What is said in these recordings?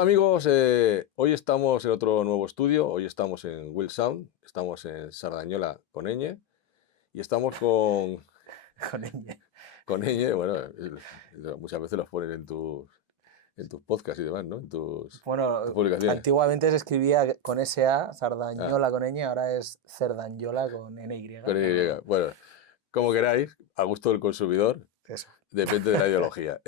Hola amigos, hoy estamos en otro nuevo estudio, hoy estamos en Will Sound, estamos en Sardañola con Eñe y estamos Con ella. con Eñe, bueno, muchas veces los ponen en tus podcasts y demás, ¿no? En tus Bueno, publicaciones. antiguamente se escribía con SA, Ah, Sardañola con ñ, ahora es Cerdañola con NY, con Y. pero Bueno, como queráis, a gusto del consumidor, eso. depende de la ideología.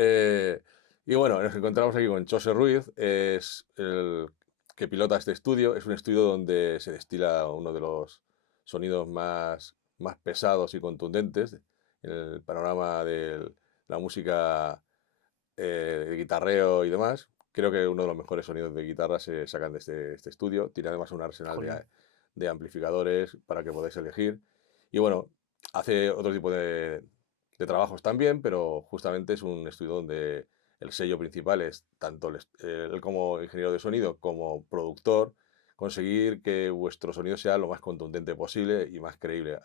Y bueno, nos encontramos aquí con Chose Ruiz, es el que pilota este estudio. Es un estudio donde se destila uno de los sonidos más pesados y contundentes en el panorama de la música de guitarreo y demás. Creo que uno de los mejores sonidos de guitarra se sacan de este estudio. Tiene además un arsenal Jolín. de amplificadores para que podáis elegir. Y bueno, hace otro tipo de trabajos también, pero justamente es un estudio donde el sello principal es tanto él como ingeniero de sonido como productor, conseguir que vuestro sonido sea lo más contundente posible y más creíble,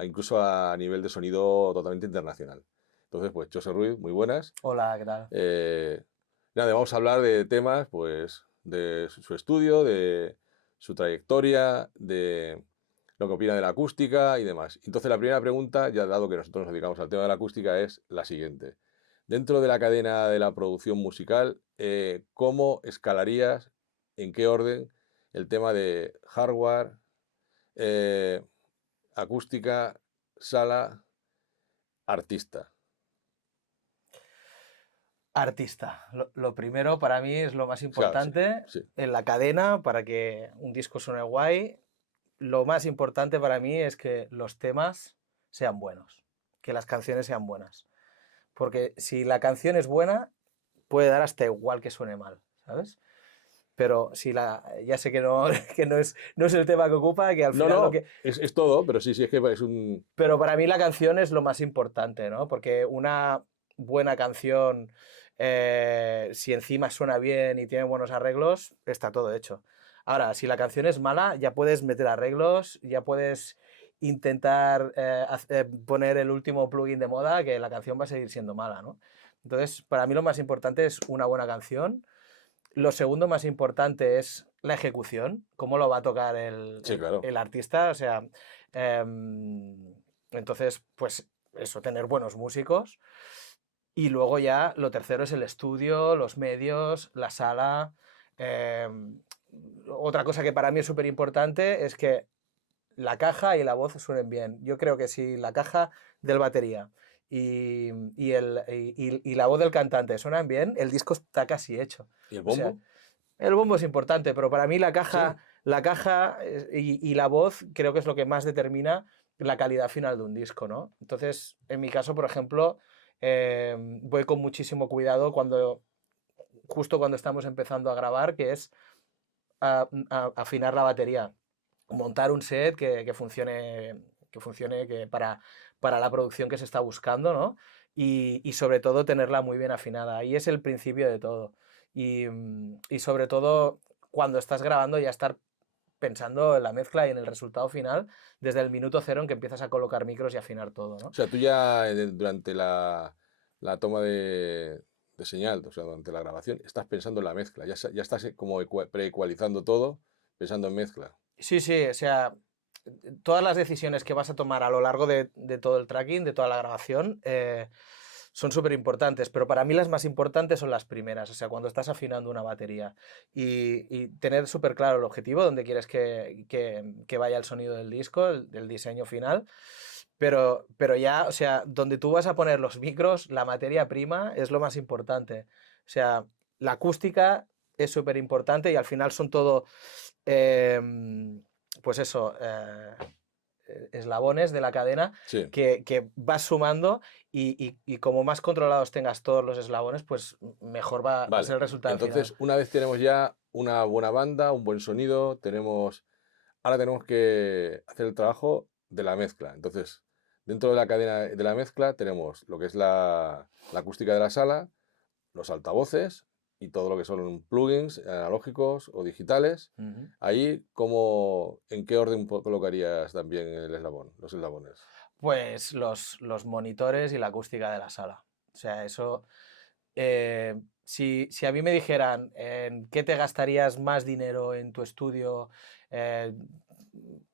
incluso a nivel de sonido totalmente internacional. Entonces, pues, José Ruiz, muy buenas. Hola, ¿qué tal? Eh, Nada, vamos a hablar de temas, pues, de su estudio, de su trayectoria, de lo que opina de la acústica y demás. Entonces, la primera pregunta, ya dado que nosotros nos dedicamos al tema de la acústica, es la siguiente. Dentro de la cadena de la producción musical, ¿cómo escalarías, en qué orden, el tema de hardware, eh, acústica, sala, artista? Artista. Lo primero para mí es lo más Claro, sí, importante sí. en la cadena para que un disco suene guay. Lo más importante para mí es que los temas sean buenos, que las canciones sean buenas. Porque si la canción es buena, puede dar hasta igual que suene mal, ¿sabes? Pero si ya sé que no, que no es el tema que ocupa, que al No, final lo no, que... es todo, pero sí, sí, es que es un... Pero para mí la canción es lo más importante, ¿no? Porque una buena canción, si encima suena bien y tiene buenos arreglos, está todo hecho. Ahora, si la canción es mala, ya puedes meter arreglos, ya puedes intentar poner el último plugin de moda, que la canción va a seguir siendo mala, ¿no? Entonces, para mí lo más importante es una buena canción. Lo segundo más importante es la ejecución, cómo lo va a tocar Sí, claro. el artista. O sea, entonces, pues eso, tener buenos músicos. Y luego ya lo tercero es el estudio, los medios, la sala. Eh, Otra cosa que para mí es súper importante es que la caja y la voz suenen bien. Yo creo que si la caja del batería y la voz del cantante suenan bien, el disco está casi hecho. ¿Y el O sea, bombo? el bombo es importante, pero para mí Sí. la caja y la voz creo que es lo que más determina la calidad final de un disco, ¿no? Entonces, en mi caso, por ejemplo, voy con muchísimo cuidado justo cuando estamos empezando a grabar, que es afinar la batería, montar un set que funcione para la producción que se está buscando, ¿no? Y sobre todo tenerla muy bien afinada. Ahí es el principio de todo. Y sobre todo cuando estás grabando ya estar pensando en la mezcla y en el resultado final desde el minuto cero en que empiezas a colocar micros y afinar todo, O ¿no? sea, tú ya durante la toma de señal, o sea, durante la grabación, estás pensando en la mezcla, ya estás como preecualizando todo, pensando en mezcla. Sí, sí, o sea, todas las decisiones que vas a tomar a lo largo de todo el tracking, de toda la grabación, son súper importantes, pero para mí las más importantes son las primeras, o sea, cuando estás afinando una batería y tener súper claro el objetivo, donde quieres que vaya el sonido del disco, el diseño final, pero ya, o sea, donde tú vas a poner los micros, la materia prima es lo más importante. O sea, la acústica es súper importante y al final son todo, eh, pues eso, eslabones de la cadena Sí. que vas sumando y como más controlados tengas todos los eslabones, pues mejor va a ser Vale. el resultado final. Entonces, una vez tenemos ya una buena banda, un buen sonido, ahora tenemos que hacer el trabajo de la mezcla. Entonces, dentro de la cadena de la mezcla tenemos lo que es la acústica de la sala, los altavoces y todo lo que son plugins analógicos o digitales. Uh -huh. Ahí, ¿en qué orden colocarías también los eslabones? Pues los monitores y la acústica de la sala. O sea, eso si a mí me dijeran en qué te gastarías más dinero en tu estudio, eh,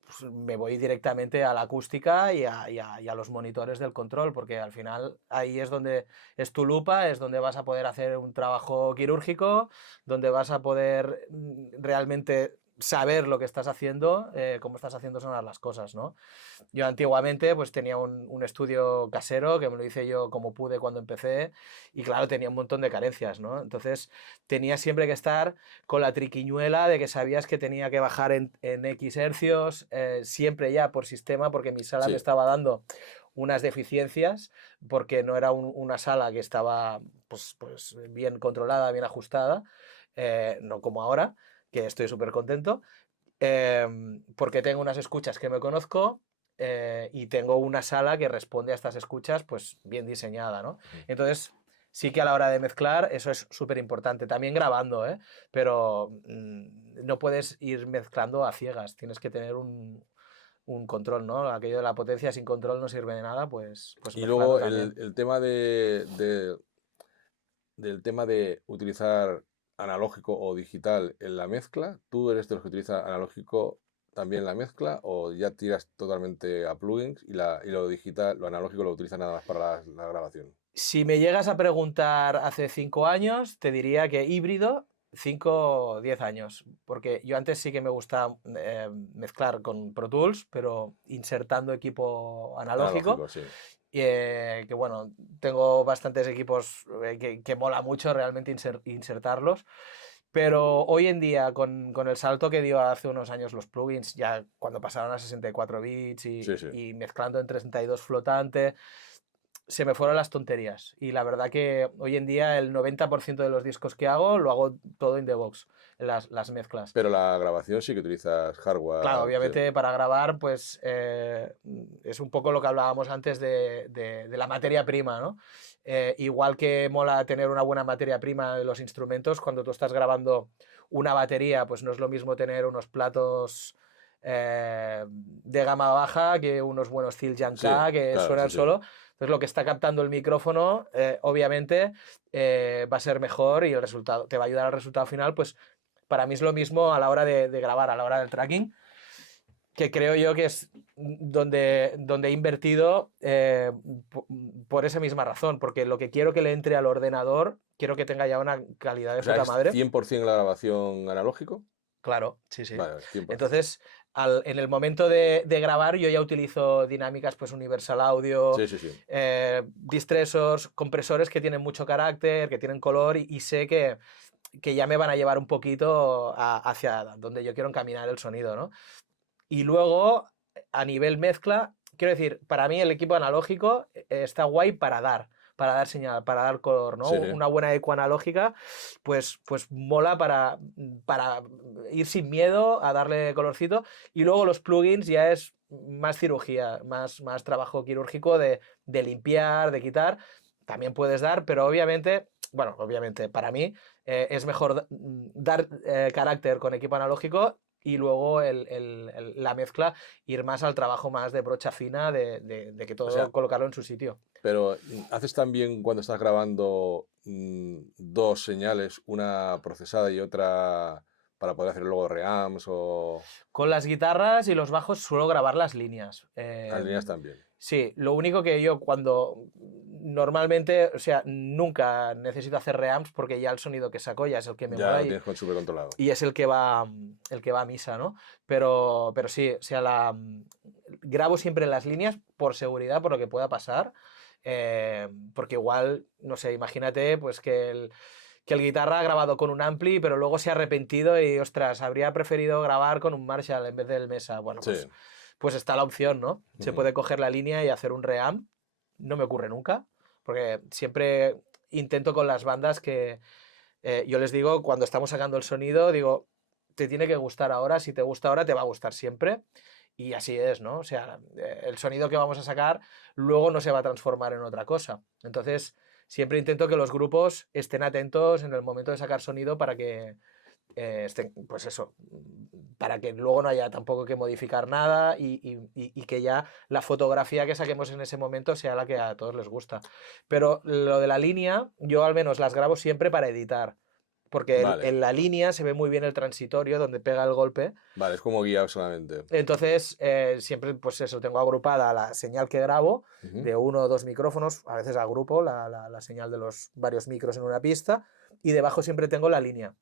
pues me voy directamente a la acústica y a los monitores del control, porque al final ahí es donde es tu lupa, es donde vas a poder hacer un trabajo quirúrgico, donde vas a poder realmente saber lo que estás haciendo, cómo estás haciendo sonar las cosas, ¿no? Yo antiguamente pues tenía un estudio casero que me lo hice yo como pude cuando empecé y claro, tenía un montón de carencias, ¿no? Entonces tenía siempre que estar con la triquiñuela de que sabías que tenía que bajar en X hercios, siempre ya por sistema, porque mi sala me Sí, estaba dando unas deficiencias, porque no era una sala que estaba pues bien controlada, bien ajustada, no como ahora, que estoy súper contento, porque tengo unas escuchas que me conozco, y tengo una sala que responde a estas escuchas pues bien diseñada, ¿no? ujú. Entonces sí que a la hora de mezclar eso es súper importante, también grabando, ¿eh? Pero no puedes ir mezclando a ciegas, tienes que tener un control, ¿no? Aquello de la potencia sin control no sirve de nada, pues Y mezclando luego también. el tema del tema de utilizar analógico o digital en la mezcla, ¿tú eres de los que utiliza analógico también en la mezcla o ya tiras totalmente a plugins y lo digital, lo analógico lo utilizas nada más para la grabación? Si me llegas a preguntar hace 5 años, te diría que híbrido, 5 o 10 años, porque yo antes sí que me gustaba mezclar con Pro Tools, pero insertando equipo analógico, Analógico, sí. que bueno, tengo bastantes equipos que mola mucho realmente insertarlos, pero hoy en día con el salto que dio hace unos años los plugins, ya cuando pasaron a 64 bits Sí, sí. y mezclando en 32 flotante, se me fueron las tonterías. Y la verdad que hoy en día el 90% de los discos que hago lo hago todo in the box, las mezclas. Pero la grabación sí que utilizas Claro, hardware, sí. obviamente para grabar, pues es un poco lo que hablábamos antes de la materia prima, ¿no? Igual que mola tener una buena materia prima de los instrumentos, cuando tú estás grabando una batería, pues no es lo mismo tener unos platos de gama baja que unos buenos Zildjian Sí, K que claro, sí, suenan sí. solo. Entonces lo que está captando el micrófono, obviamente, va a ser mejor y el resultado te va a ayudar al resultado final, pues para mí es lo mismo a la hora de grabar, a la hora del tracking, que creo yo que es donde he invertido, por esa misma razón, porque lo que quiero que le entre al ordenador, quiero que tenga ya una calidad de O sea, puta ¿es madre. 100% la grabación analógico? Claro, sí, sí. Vale, 100%. Entonces, en el momento de grabar, yo ya utilizo dinámicas, pues Universal Audio, Sí, sí, sí. distressors, compresores que tienen mucho carácter, que tienen color, y sé que ya me van a llevar un poquito hacia donde yo quiero encaminar el sonido, ¿no? Y luego, a nivel mezcla, quiero decir, para mí el equipo analógico está guay para dar señal, para dar color, ¿no? Sí, sí. Una buena eco analógica, pues mola para ir sin miedo a darle colorcito. Y luego los plugins ya es más cirugía, más trabajo quirúrgico de limpiar, de quitar. También puedes dar, pero obviamente, bueno, obviamente para mí es mejor dar carácter con equipo analógico y luego la mezcla ir más al trabajo más de brocha fina, de que O sea, todo colocarlo en su sitio. pero ¿haces también cuando estás grabando dos señales, una procesada y otra para poder hacer luego reamps o Con las guitarras y los bajos suelo grabar las líneas. las líneas también? Sí, lo único que yo cuando normalmente, o sea, nunca necesito hacer reamps porque ya el sonido que saco ya es el que me Ya mola lo tienes súper controlado. y es el que va a misa, ¿no? Pero sí, o sea, grabo siempre las líneas por seguridad, por lo que pueda pasar, porque igual, no sé, imagínate pues que el guitarra ha grabado con un ampli, pero luego se ha arrepentido y, ostras, habría preferido grabar con un Marshall en vez del Mesa. Bueno, Sí. pues está la opción, ¿no? Se Ujú. puede coger la línea y hacer un reamp. No me ocurre nunca, porque siempre intento con las bandas que yo les digo, cuando estamos sacando el sonido, digo, te tiene que gustar ahora, si te gusta ahora, te va a gustar siempre. Y así es, ¿no? O sea, el sonido que vamos a sacar luego no se va a transformar en otra cosa. Entonces, siempre intento que los grupos estén atentos en el momento de sacar sonido pues eso, para que luego no haya tampoco que modificar nada y que ya la fotografía que saquemos en ese momento sea la que a todos les gusta. Pero lo de la línea, yo al menos las grabo siempre para editar, porque Vale, en la línea se ve muy bien el transitorio donde pega el golpe. vale, es como guía solamente. Entonces, siempre, pues eso, tengo agrupada la señal que grabo Ujú. de uno o dos micrófonos, a veces agrupo la señal de los varios micros en una pista, y debajo siempre tengo la línea.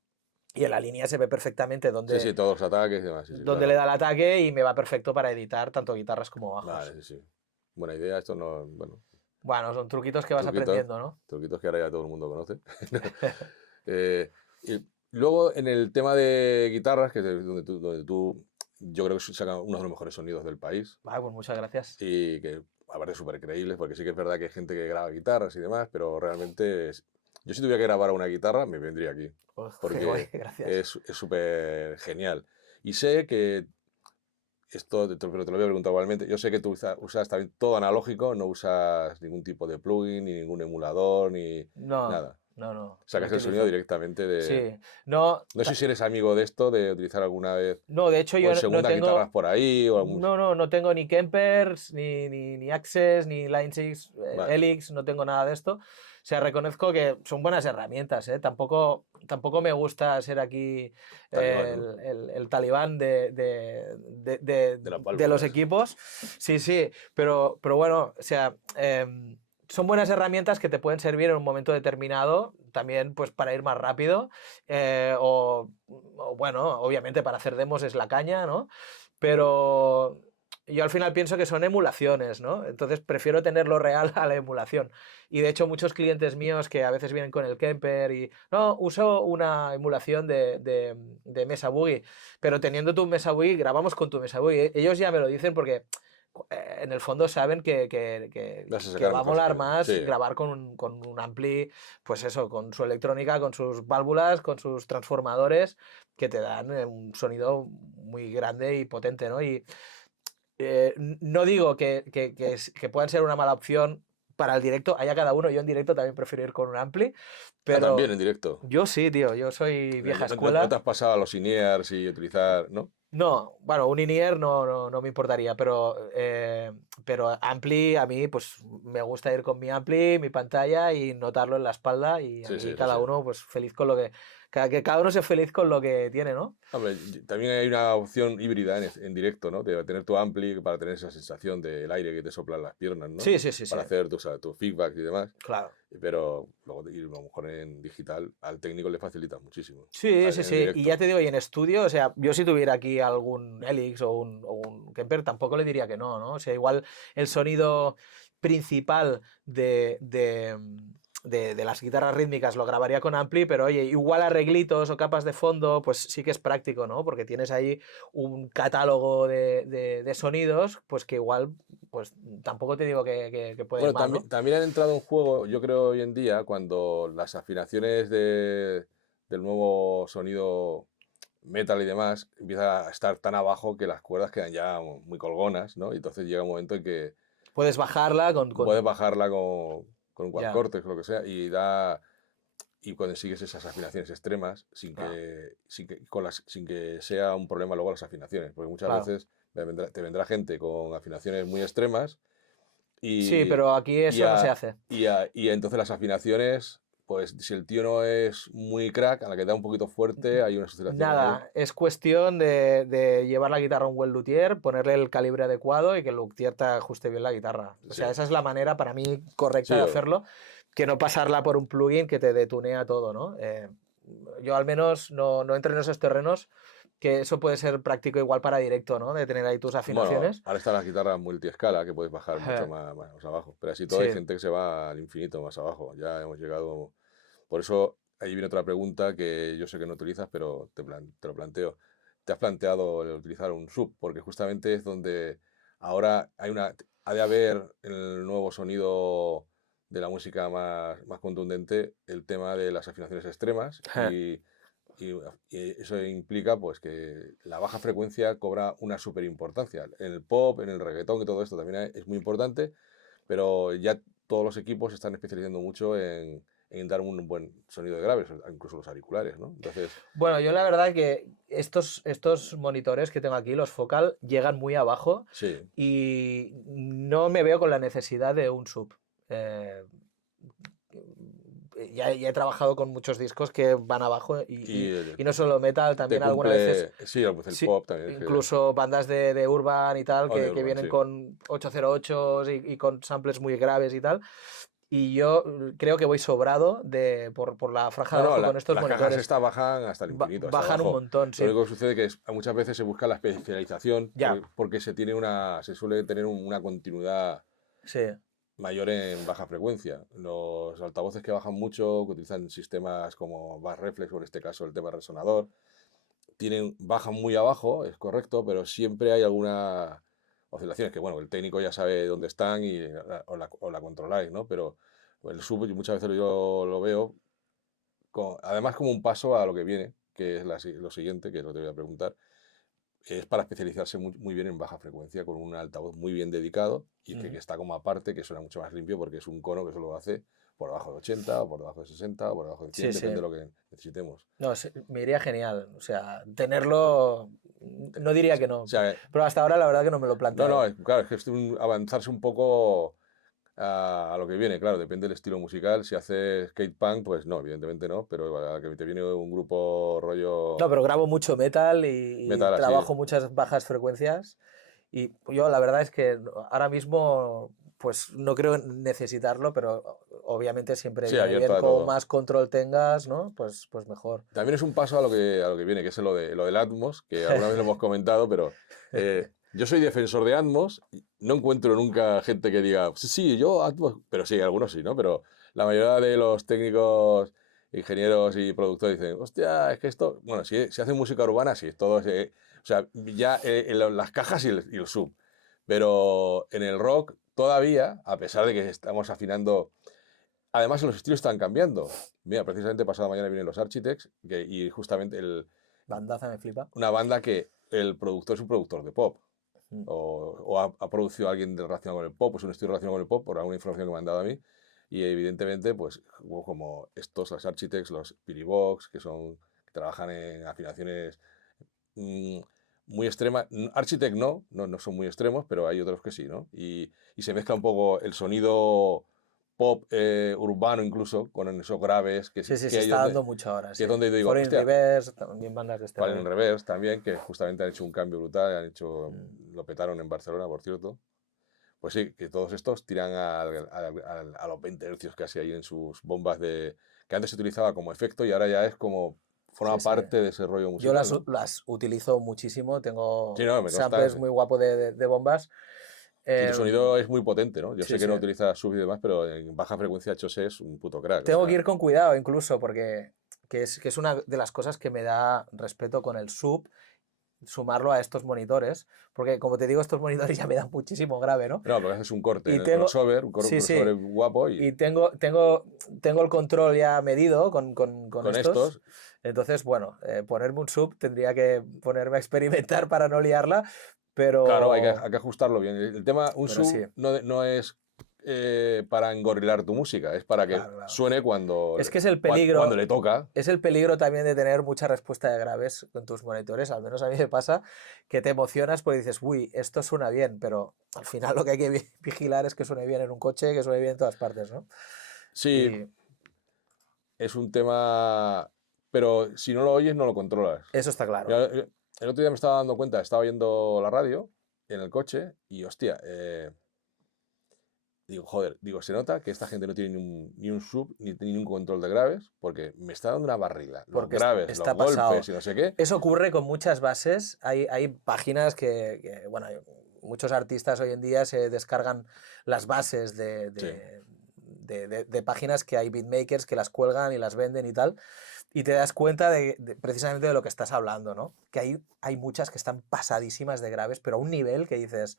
Y en la línea se ve perfectamente Sí, sí, todos los ataques y demás, sí, sí, dónde le claro. da el ataque y me va perfecto para editar tanto guitarras como Vale, bajos. sí, sí. Buena idea, esto no, bueno, Bueno, son truquitos que vas truquitos, aprendiendo, ¿no? truquitos que ahora ya todo el mundo conoce. Eh, y luego en el tema de guitarras, que es donde tú, yo creo que saca uno de los mejores sonidos del país Vale, pues muchas gracias. y que aparte súper creíbles, porque sí que es verdad que hay gente que graba guitarras y demás, pero realmente yo si tuviera que grabar una guitarra me vendría aquí, Oh, qué guay, porque gracias. es súper genial. Y sé que esto, pero te lo voy a preguntar igualmente. Yo sé que tú usas también todo analógico, no usas ningún tipo de plugin, ni ningún emulador, ni No, nada. no, no, no Sacas el sonido utilizo. directamente de... Sí, no, No sé si eres amigo de esto, de utilizar alguna vez no, de hecho o yo en no segunda guitarras tengo, por ahí o algún... no tengo ni Kempers, ni Access, ni Line 6, Vale, Helix, no tengo nada de esto. O sea, reconozco que son buenas herramientas, ¿eh? Tampoco me gusta ser aquí talibán, ¿no? el talibán De las de los válvulas. equipos. Sí, sí, pero bueno, o sea, son buenas herramientas que te pueden servir en un momento determinado, también pues para ir más rápido, bueno, obviamente para hacer demos es la caña, ¿no? Pero yo al final pienso que son emulaciones, ¿no? Entonces prefiero tenerlo real a la emulación. Y de hecho muchos clientes míos que a veces vienen con el Kemper y, no, uso una emulación de Mesa Boogie, pero teniendo tu Mesa Boogie, grabamos con tu Mesa Boogie. Ellos ya me lo dicen porque en el fondo saben Vas a que sacar va a mejor molar sonido. más Sí, grabar con un ampli, pues eso, con su electrónica, con sus válvulas, con sus transformadores, que te dan un sonido muy grande y potente, ¿no? Y no digo que puedan ser una mala opción para el directo, allá cada uno, yo en directo también prefiero ir con un ampli, ah, también pero en directo. yo sí, tío, yo soy O sea, vieja no te escuela. has pasado a los in-ears y utilizar, ¿no? No, bueno, un in-ear no me importaría, pero ampli a mí pues me gusta ir con mi ampli, mi pantalla y notarlo en la espalda y a Sí, sí, mí eso sí. cada uno pues feliz con lo que cada uno sea feliz con lo que tiene, ¿no? Hombre, también hay una opción híbrida en directo, ¿no? De tener tu ampli para tener esa sensación del aire que te sopla en las piernas, ¿no? Sí, sí, sí, sí, Para hacer tu feedback y demás. claro. Pero luego ir a lo mejor en digital al técnico le facilita muchísimo. Sí, sí, En el sí. Y ya directo. te digo, y en estudio, o sea, yo si tuviera aquí algún Helix o un Kemper, tampoco le diría que no, ¿no? O sea, igual el sonido principal de las guitarras rítmicas lo grabaría con ampli, pero oye, igual arreglitos o capas de fondo, pues sí que es práctico, ¿no? Porque tienes ahí un catálogo de sonidos, pues que igual, pues tampoco te digo que puede ir Bueno, mal, ¿no? también han entrado en juego, yo creo hoy en día, cuando las afinaciones del nuevo sonido metal y demás empieza a estar tan abajo que las cuerdas quedan ya muy colgonas, ¿no? Y entonces llega un momento en que Puedes bajarla puedes bajarla con un cuatro Ya, cortes o lo que sea y consigues esas afinaciones extremas claro, sin que sea un problema luego las afinaciones, porque muchas claro. veces te vendrá gente con afinaciones muy extremas Sí, y, pero aquí y, eso no se a- hace. y entonces las afinaciones, pues si el tío no es muy crack, a la que da un poquito fuerte, hay unas oscilaciones ahí. Nada, es cuestión de llevar la guitarra a un buen luthier, ponerle el calibre adecuado y que el luthier te ajuste bien la guitarra. O Sí, sea, esa es la manera para mí correcta sí, de hacerlo, que no pasarla por un plugin que te detunea todo, ¿no? Yo al menos no entro en esos terrenos, que eso puede ser práctico igual para directo, ¿no? De tener ahí tus bueno, afinaciones. ahora están las guitarras multiescala que puedes bajar mucho más abajo, pero así todo hay Sí, gente que se va al infinito más abajo. Ya hemos llegado. Por eso ahí viene otra pregunta que yo sé que no utilizas, pero te lo planteo. ¿Te has planteado el utilizar un sub? Porque justamente es donde ahora ha de haber en el nuevo sonido de la música más contundente el tema de las afinaciones extremas y, y eso implica pues que la baja frecuencia cobra una súper importancia. En el pop, en el reggaetón y todo esto también es muy importante, pero ya todos los equipos se están especializando mucho en dar un buen sonido de graves, incluso los auriculares, ¿no? Entonces, Bueno, yo la verdad que estos monitores que tengo aquí, los Focal, llegan muy abajo sí. y no me veo con la necesidad de un sub. Eh, ya he trabajado con muchos discos que van abajo Y y no solo metal, te también algunas veces, cumple, sí, pues el sí, pop también. incluso bandas de Urban y tal, O de que Urban, vienen sí. con 808 y con samples muy graves y tal. Y yo creo que voy sobrado por la franja No, de no, abajo con estos las cajas monitores. estas bajan hasta el infinito, hasta Bajan un abajo. montón, Lo sí. único que sucede es que muchas veces se busca la especialización Ya, porque se suele tener una continuidad sí. mayor en baja frecuencia. Los altavoces que bajan mucho, que utilizan sistemas como Bass Reflex, o en este caso el tema resonador, bajan muy abajo, es correcto, pero siempre hay algunas oscilaciones que, bueno, el técnico ya sabe dónde están o la controláis, ¿no? Pero el sub muchas veces yo lo veo, además como un paso a lo que viene, que es lo siguiente, que es lo que te voy a preguntar, es para especializarse muy bien en baja frecuencia, con un altavoz muy bien dedicado y que está como aparte, que suena mucho más limpio porque es un cono que solo hace por debajo de 80 o por debajo de 60 o por debajo de 100, Sí, sí. depende de lo que necesitemos. No, me iría genial. O sea, tenerlo, no diría que O no. sea, Pero hasta ahora la verdad que no me lo he no, planteado. claro, es que es avanzarse un poco a lo que viene, claro, depende del estilo musical. Si haces skate punk, pues no, evidentemente no, pero a que te viene un grupo No, rollo pero grabo mucho metal y metal así. trabajo muchas bajas frecuencias. Y yo la verdad es que ahora mismo pues no creo necesitarlo, pero obviamente siempre Sí, viene abierto bien. a Como todo. más control tengas, ¿no? Pues mejor. También es un paso a lo que viene, que es lo del Atmos, que alguna vez lo hemos comentado, pero yo soy defensor de Atmos. No encuentro nunca gente que diga, sí, sí, yo Atmos, pero sí, algunos sí, ¿no? Pero la mayoría de los técnicos, ingenieros y productores dicen, hostia, es que esto, bueno, si hacen música urbana, sí, todo es, o sea, ya las cajas y el sub. Pero en el rock todavía, a pesar de que estamos afinando. Además, los estilos están cambiando. Mira, precisamente pasado mañana vienen los Architects y justamente Bandaza me flipa. una banda que el productor es un productor de pop Mm. o ha producido a alguien relacionado con el pop, pues un estilo relacionado con el pop por alguna información que me han dado a mí. Y evidentemente, pues como estos, los Architects, los Piribox, que trabajan en afinaciones mm, muy extremas. Architect no son muy extremos, pero hay otros que sí, ¿no? Y se mezcla un poco el sonido pop urbano incluso con esos graves Sí, sí, que se hay está dando mucho ahora, que sí. es donde digo, Foreign hostia, Reverse, también bandas de este Fallen rollo. Reverse también, que justamente han hecho un cambio brutal, Mm. lo petaron en Barcelona, por cierto. Pues sí, que todos estos tiran a los 20 hercios casi ahí en sus bombas que antes se utilizaba como efecto y ahora ya es como, Sí, forma sí. parte de ese rollo Yo musical, ¿no? las utilizo muchísimo, Sí, tengo no, me consta. samples muy guapos de bombas. Si tu Em, sonido es muy potente, ¿no? Yo sí, sé que sí. no utilizas sub y demás, pero en baja frecuencia HC es un puto crack, o Tengo que sea, ir con cuidado incluso porque que es una de las cosas que me da respeto con el sub, sumarlo a estos monitores, porque como te digo, estos monitores ya me dan muchísimo grave, ¿no? no, porque haces un corte en Y el tengo, crossover, un sí, crossover sí, guapo y y tengo el control ya medido con con estos. estos. Entonces, bueno, ponerme un sub tendría que ponerme a experimentar para no liarla, Claro, pero, hay que ajustarlo bien. El tema, un pero sí, sub no es para engorrilar tu música, es para que claro, claro. suene Es que cuando le toca. es el peligro también de tener mucha respuesta de graves con tus monitores, al menos a mí me pasa que te emocionas porque dices, uy, esto suena bien, pero al final lo que hay que vigilar es que suene bien en un coche, que suene bien en todas partes, ¿no? Sí, Y es un tema, pero si no lo oyes, no lo controlas. eso está claro. El otro día me estaba dando cuenta, estaba oyendo la radio en el coche y hostia, digo, joder, se nota que esta gente no tiene ni un sub ni un control de graves porque me está dando una barrila. Los Porque graves, los está golpes pasado. y no sé qué. Eso ocurre con muchas bases. Hay páginas bueno, muchos artistas hoy en día se descargan las bases Sí, de páginas que hay beatmakers que las cuelgan y las venden y tal. Y te das cuenta precisamente de lo que estás hablando, ¿no? Que hay muchas que están pasadísimas de graves, pero a un nivel que dices,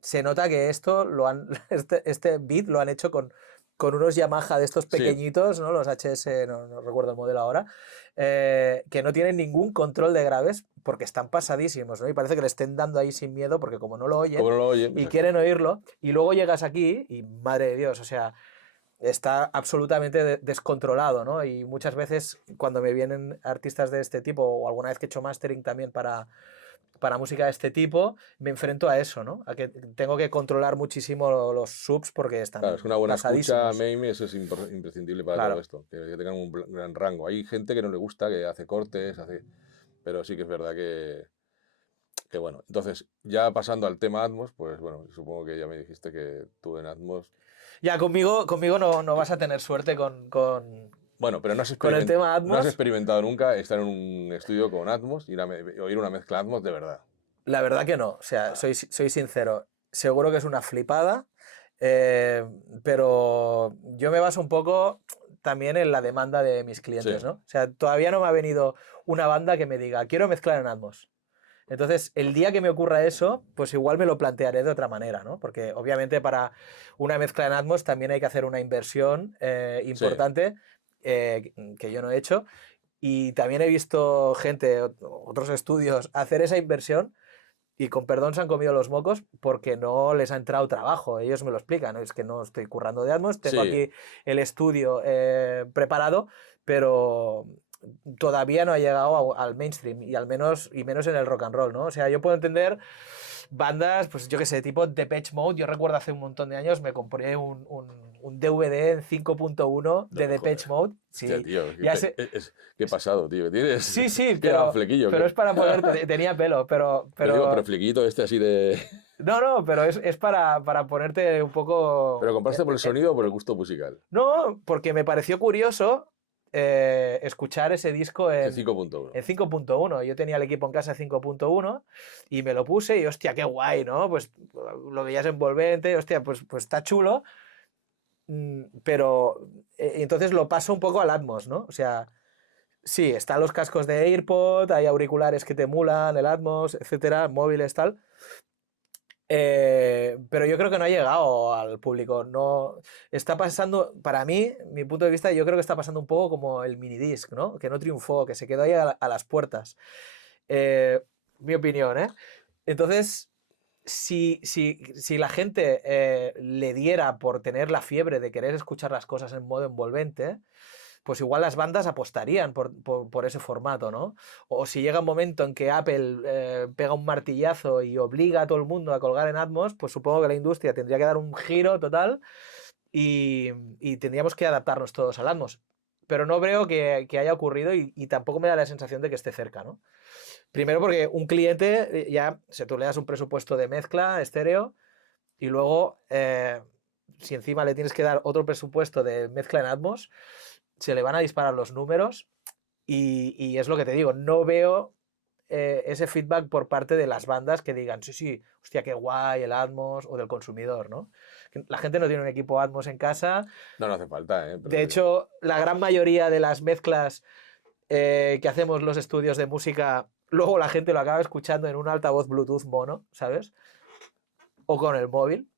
se nota que este beat lo han hecho con unos Yamaha de estos sí. pequeñitos, ¿no? Los HS, no recuerdo el modelo ahora, que no tienen ningún control de graves porque están pasadísimos, ¿no? Y parece que le estén dando ahí sin miedo porque como no lo Como oyen no lo oyen, y exacto. quieren oírlo, y luego llegas aquí y madre de Dios, o sea, está absolutamente descontrolado, ¿no? Y muchas veces cuando me vienen artistas de este tipo, o alguna vez que he hecho mastering también para música de este tipo, me enfrento a eso, ¿no? A que tengo que controlar muchísimo los subs porque Claro, es están que una buena escucha, pasadísimos. MAME, eso es imprescindible para todo Claro. esto, que tengan un gran rango. Hay gente que no le gusta, que hace cortes, pero sí que es verdad que bueno. Entonces, ya pasando al tema Atmos, pues bueno, supongo que ya me dijiste que tú en Atmos... Ya, conmigo no vas a tener suerte Bueno, pero con el tema no has Atmos. experimentado nunca estar en un estudio con Atmos y oír una mezcla Atmos de verdad. La verdad que no, o sea, Ah, soy sincero. Seguro que es una flipada, eh, pero yo me baso un poco también en la demanda de mis clientes, sí, ¿no? O sea, todavía no me ha venido una banda que me diga, quiero mezclar en Atmos. Entonces, el día que me ocurra eso, pues igual me lo plantearé de otra manera, ¿no? Porque obviamente para una mezcla en Atmos también hay que hacer una inversión sí, importante que yo no he hecho. Y también he visto gente, otros estudios, hacer esa inversión y con perdón se han comido los mocos porque no les ha entrado trabajo. Ellos me lo explican, ¿no? Es que no estoy currando de Atmos, tengo sí. aquí el estudio preparado, pero todavía no ha llegado al mainstream y menos en el rock and roll, ¿no? O sea, yo puedo entender bandas, pues yo qué sé, tipo Depeche Mode. Yo recuerdo hace un montón de años me compré un DVD en 5.1 No de me Depeche jodas. Mode. Hostia, Sí, tío, ya sé. ¿qué pasado, tío? ¿Tienes, Sí, sí, tienes flequillo o pero qué? es para ponerte. Tenía pelo, Pero digo, pero pero flequillito este así de... no, pero es para ponerte un ¿Pero poco... compraste por el sonido o por el gusto musical? no, porque me pareció curioso escuchar ese disco En 5.1. en 5.1. Yo tenía el equipo en casa 5.1 y me lo puse y hostia, qué guay, ¿no? Pues lo veías envolvente, hostia, pues está chulo, pero entonces lo paso un poco al Atmos, ¿no? O sea, sí, están los cascos de AirPod, hay auriculares que te emulan el Atmos, etcétera, móviles, tal. Pero yo creo que no ha llegado al público. No está pasando, para mí, mi punto de vista, yo creo que está pasando un poco como el minidisc, ¿no? Que no triunfó, que se quedó ahí a las puertas. Eh, Mi opinión, ¿eh? Entonces, si la gente le diera por tener la fiebre de querer escuchar las cosas en modo envolvente, pues igual las bandas apostarían por ese formato, ¿no? O si llega un momento en que Apple pega un martillazo y obliga a todo el mundo a colgar en Atmos, pues supongo que la industria tendría que dar un giro total y tendríamos que adaptarnos todos al Atmos. Pero no veo que haya ocurrido y tampoco me da la sensación de que esté cerca, ¿no? Primero porque un cliente ya, se tú le das un presupuesto de mezcla estéreo y luego si encima le tienes que dar otro presupuesto de mezcla en Atmos, se le van a disparar los números y es lo que te digo, no veo ese feedback por parte de las bandas que digan, sí, sí, hostia, qué guay el Atmos o del consumidor, ¿no? La gente no tiene un equipo Atmos en casa. No, no hace falta, ¿eh? Pero De digo, hecho, la gran mayoría de las mezclas que hacemos los estudios de música, luego la gente lo acaba escuchando en un altavoz Bluetooth mono, ¿sabes? O con el móvil,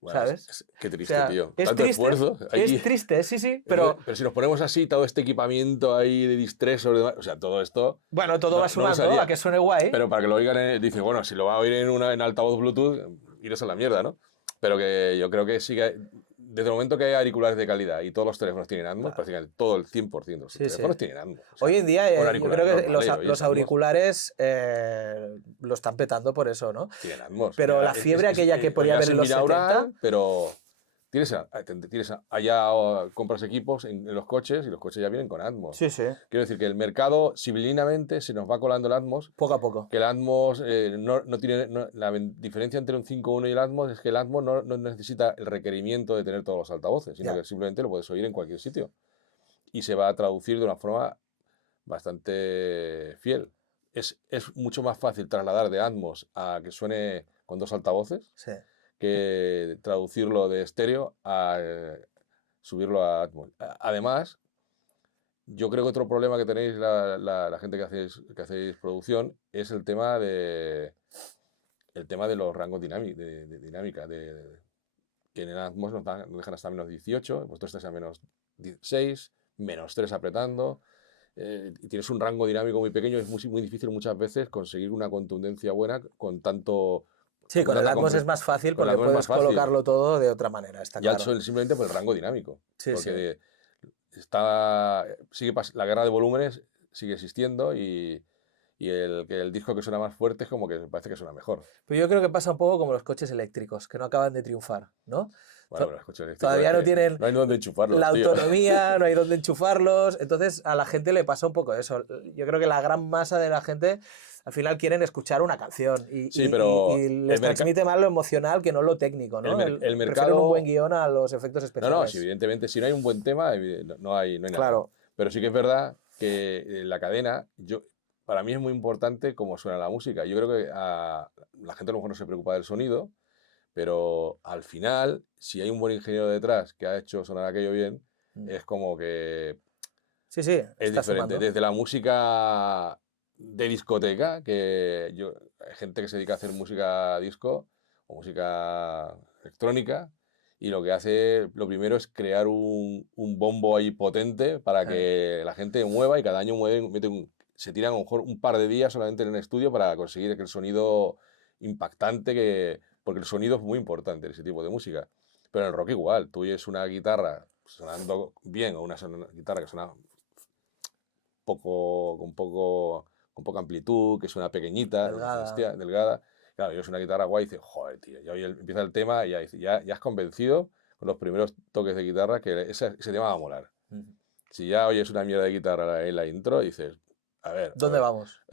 bueno, ¿sabes? qué O triste, sea, tío. Tanto esfuerzo. es triste, sí, sí, pero Pero si nos ponemos así, todo este equipamiento ahí de distresor, o sea, todo esto, bueno, todo va no lo sumando a usaría. que suene guay. Pero para que lo oigan, dice, bueno, si lo va a oír en altavoz Bluetooth, iros a la mierda, ¿no? Pero que yo creo que sí que, desde el momento que hay auriculares de calidad y todos los teléfonos tienen Atmos, Claro, prácticamente todo el 100% de los sí, sí. teléfonos tienen Atmos. O Hoy sea, en día con yo creo auriculares que normales, los oyes Atmos, auriculares lo están petando por eso, ¿no? tienen Atmos. Pero la fiebre aquella que podía haber Oirás en en los 70, binaural, pero allá compras equipos en los coches y los coches ya vienen con Atmos. sí, sí, Quiero decir que el mercado civilinamente se nos va colando el Atmos, poco a poco. que el Atmos no tiene... diferencia entre un 5.1 y el Atmos es que el Atmos no necesita el requerimiento de tener todos los altavoces, sino Ya, que simplemente lo puedes oír en cualquier sitio. Y se va a traducir de una forma bastante fiel. Es mucho más fácil trasladar de Atmos a que suene con dos altavoces sí. que traducirlo de estéreo a subirlo a Atmos. Además, yo creo que otro problema que tenéis la gente que hacéis producción es el tema de los rangos de dinámica. Que en el Atmos nos dejan hasta menos 18, vosotros estáis a menos 16, menos 3 apretando. Y tienes un rango dinámico muy pequeño, es muy difícil muchas veces conseguir una contundencia buena con tanto Sí, con el Atmos es más fácil con el porque Atmos es puedes más fácil. colocarlo todo de otra manera, está Ya claro. simplemente por el rango dinámico. Sí, sí. Porque la guerra de volúmenes sigue existiendo y el disco que suena más fuerte es como que parece que suena mejor. Pero yo creo que pasa un poco como los coches eléctricos, que no acaban de triunfar, ¿no? Bueno, pero los coches eléctricos Todavía no tienen no hay dónde enchufarlos, la tío. autonomía, no hay dónde enchufarlos, entonces a la gente le pasa un poco eso. Yo creo que la gran masa de la gente al final quieren escuchar una canción Sí, pero y les transmite más lo emocional que no lo técnico, ¿no? el Prefieren mercado... un buen guión a los efectos No, especiales. sí, evidentemente, si no hay un buen tema, no hay nada. Claro. Pero sí que es verdad que la cadena, para mí es muy importante cómo suena la música. Yo creo que la gente a lo mejor no se preocupa del sonido, pero al final, si hay un buen ingeniero detrás que ha hecho sonar aquello bien, es como que Sí, es está diferente. sumando. Desde la música de discoteca, hay gente que se dedica a hacer música disco o música electrónica, y lo que hace, lo primero es crear un bombo ahí potente para que la gente mueva, y cada año se tiran a lo mejor un par de días solamente en el estudio para conseguir que el sonido impactante, porque el sonido es muy importante en ese tipo de música. Pero en el rock igual, tú oyes una guitarra sonando bien o una guitarra que suena con poca amplitud, que suena pequeñita, Delgada. hostia, delgada. Claro, yo es una guitarra guay y dices, joder, tío, ya empieza el tema y ya has convencido con los primeros toques de guitarra que ese tema va a molar. Si ya oyes una mierda de guitarra en la intro, dices, a ver, ¿dónde vamos?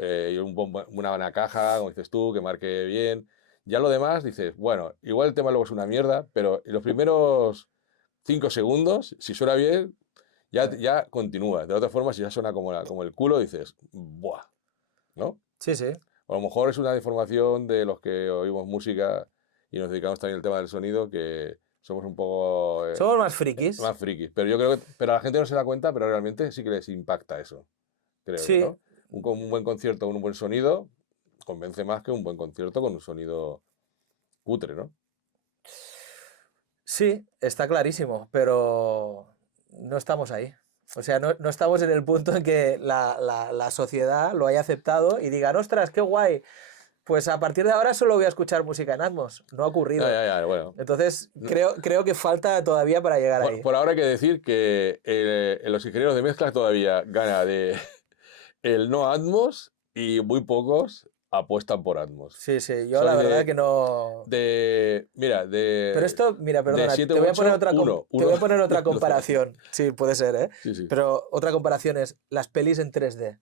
Una caja, como dices tú, que marque bien. Ya lo demás dices, bueno, igual el tema luego es una mierda, pero en los primeros 5 segundos, si suena bien, ya continúa. De otra forma, si ya suena como el culo, dices, ¡buah! ¿No? Sí, sí. O a lo mejor es una deformación de los que oímos música y nos dedicamos también al tema del sonido, que somos un poco Somos más frikis. más frikis. Pero yo creo que a la gente no se da cuenta, pero realmente sí que les impacta eso. Creo yo, Sí. ¿no? Un buen concierto con un buen sonido convence más que un buen concierto con un sonido cutre, ¿no? Sí, está clarísimo, pero no estamos ahí. O sea, no estamos en el punto en que la sociedad lo haya aceptado y digan, ostras, qué guay, pues a partir de ahora solo voy a escuchar música en Atmos. No ha ocurrido. Bueno. Entonces, creo que falta todavía para llegar ahí. Por ahora hay que decir que los ingenieros de mezcla todavía gana el no Atmos, y muy pocos apuestan por Atmos. Sí, yo la verdad que no... Pero esto, mira, perdona, te voy a poner otra comparación. Sí, puede ser, ¿eh? Sí. Pero otra comparación es las pelis en 3D.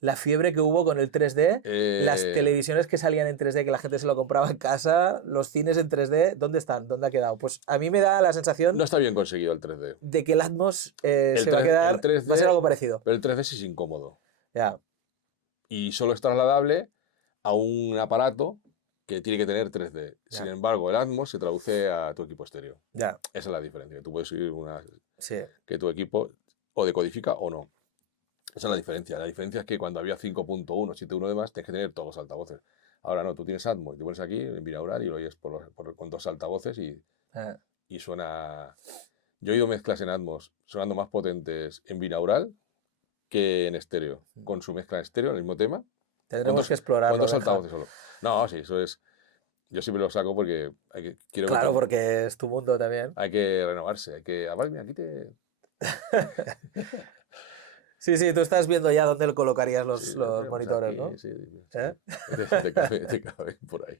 La fiebre que hubo con el 3D, las televisiones que salían en 3D, que la gente se lo compraba en casa, los cines en 3D, ¿dónde están? ¿Dónde ha quedado? Pues a mí me da la sensación... No está bien conseguido el 3D. De que el Atmos se va a quedar... va a ser algo parecido. Pero el 3D sí es incómodo. Ya. Y solo es trasladable a un aparato que tiene que tener 3D. Sin embargo, el Atmos se traduce a tu equipo estéreo. Ya. Esa es la diferencia. Tú puedes oír Sí. que tu equipo o decodifica o no. Esa es la diferencia. La diferencia es que cuando había 5.1, 7.1 demás, tienes que tener todos los altavoces. Ahora no, tú tienes Atmos, te pones aquí en binaural y lo oyes con 2 altavoces y suena... Yo he oído mezclas en Atmos sonando más potentes en binaural que en estéreo, con su mezcla en estéreo, el mismo tema. Tendremos que explorarlo. ¿Cuántos altavoces solo? No, sí, eso es... Yo siempre lo saco porque claro, porque es tu mundo también. Hay que renovarse, hay que... Además, mira, aquí te... Sí, tú estás viendo ya dónde lo colocarías los monitores, aquí, ¿no? Sí. Te cabe por ahí.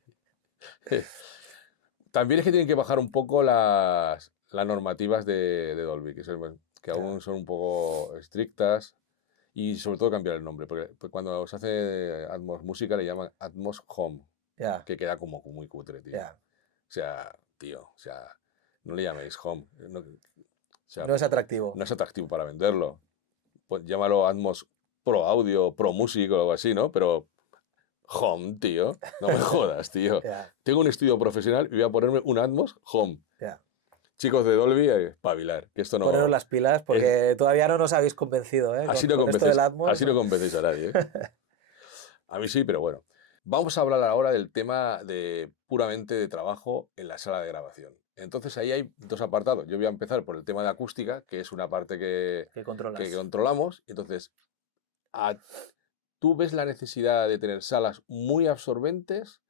También es que tienen que bajar un poco las normativas de Dolby, que aún son un poco estrictas, y sobre todo cambiar el nombre, porque cuando se hace Atmos Música le llaman Atmos Home, que queda como muy cutre, tío. O sea, no le llaméis Home. No es atractivo. No es atractivo para venderlo. Pues llámalo Atmos Pro Audio, Pro Music o algo así, ¿no? Pero Home, tío, no me jodas, tío. Tengo un estudio profesional y voy a ponerme un Atmos Home. Chicos de Dolby, espabilar, que esto no... Poneros las pilas porque todavía no nos habéis convencido, ¿eh? Así no convencéis a nadie, ¿eh? A mí sí, pero bueno. Vamos a hablar ahora del tema puramente de trabajo en la sala de grabación. Entonces ahí hay 2 apartados. Yo voy a empezar por el tema de acústica, que es una parte que controlamos. Entonces, ¿tú ves la necesidad de tener salas muy absorbentes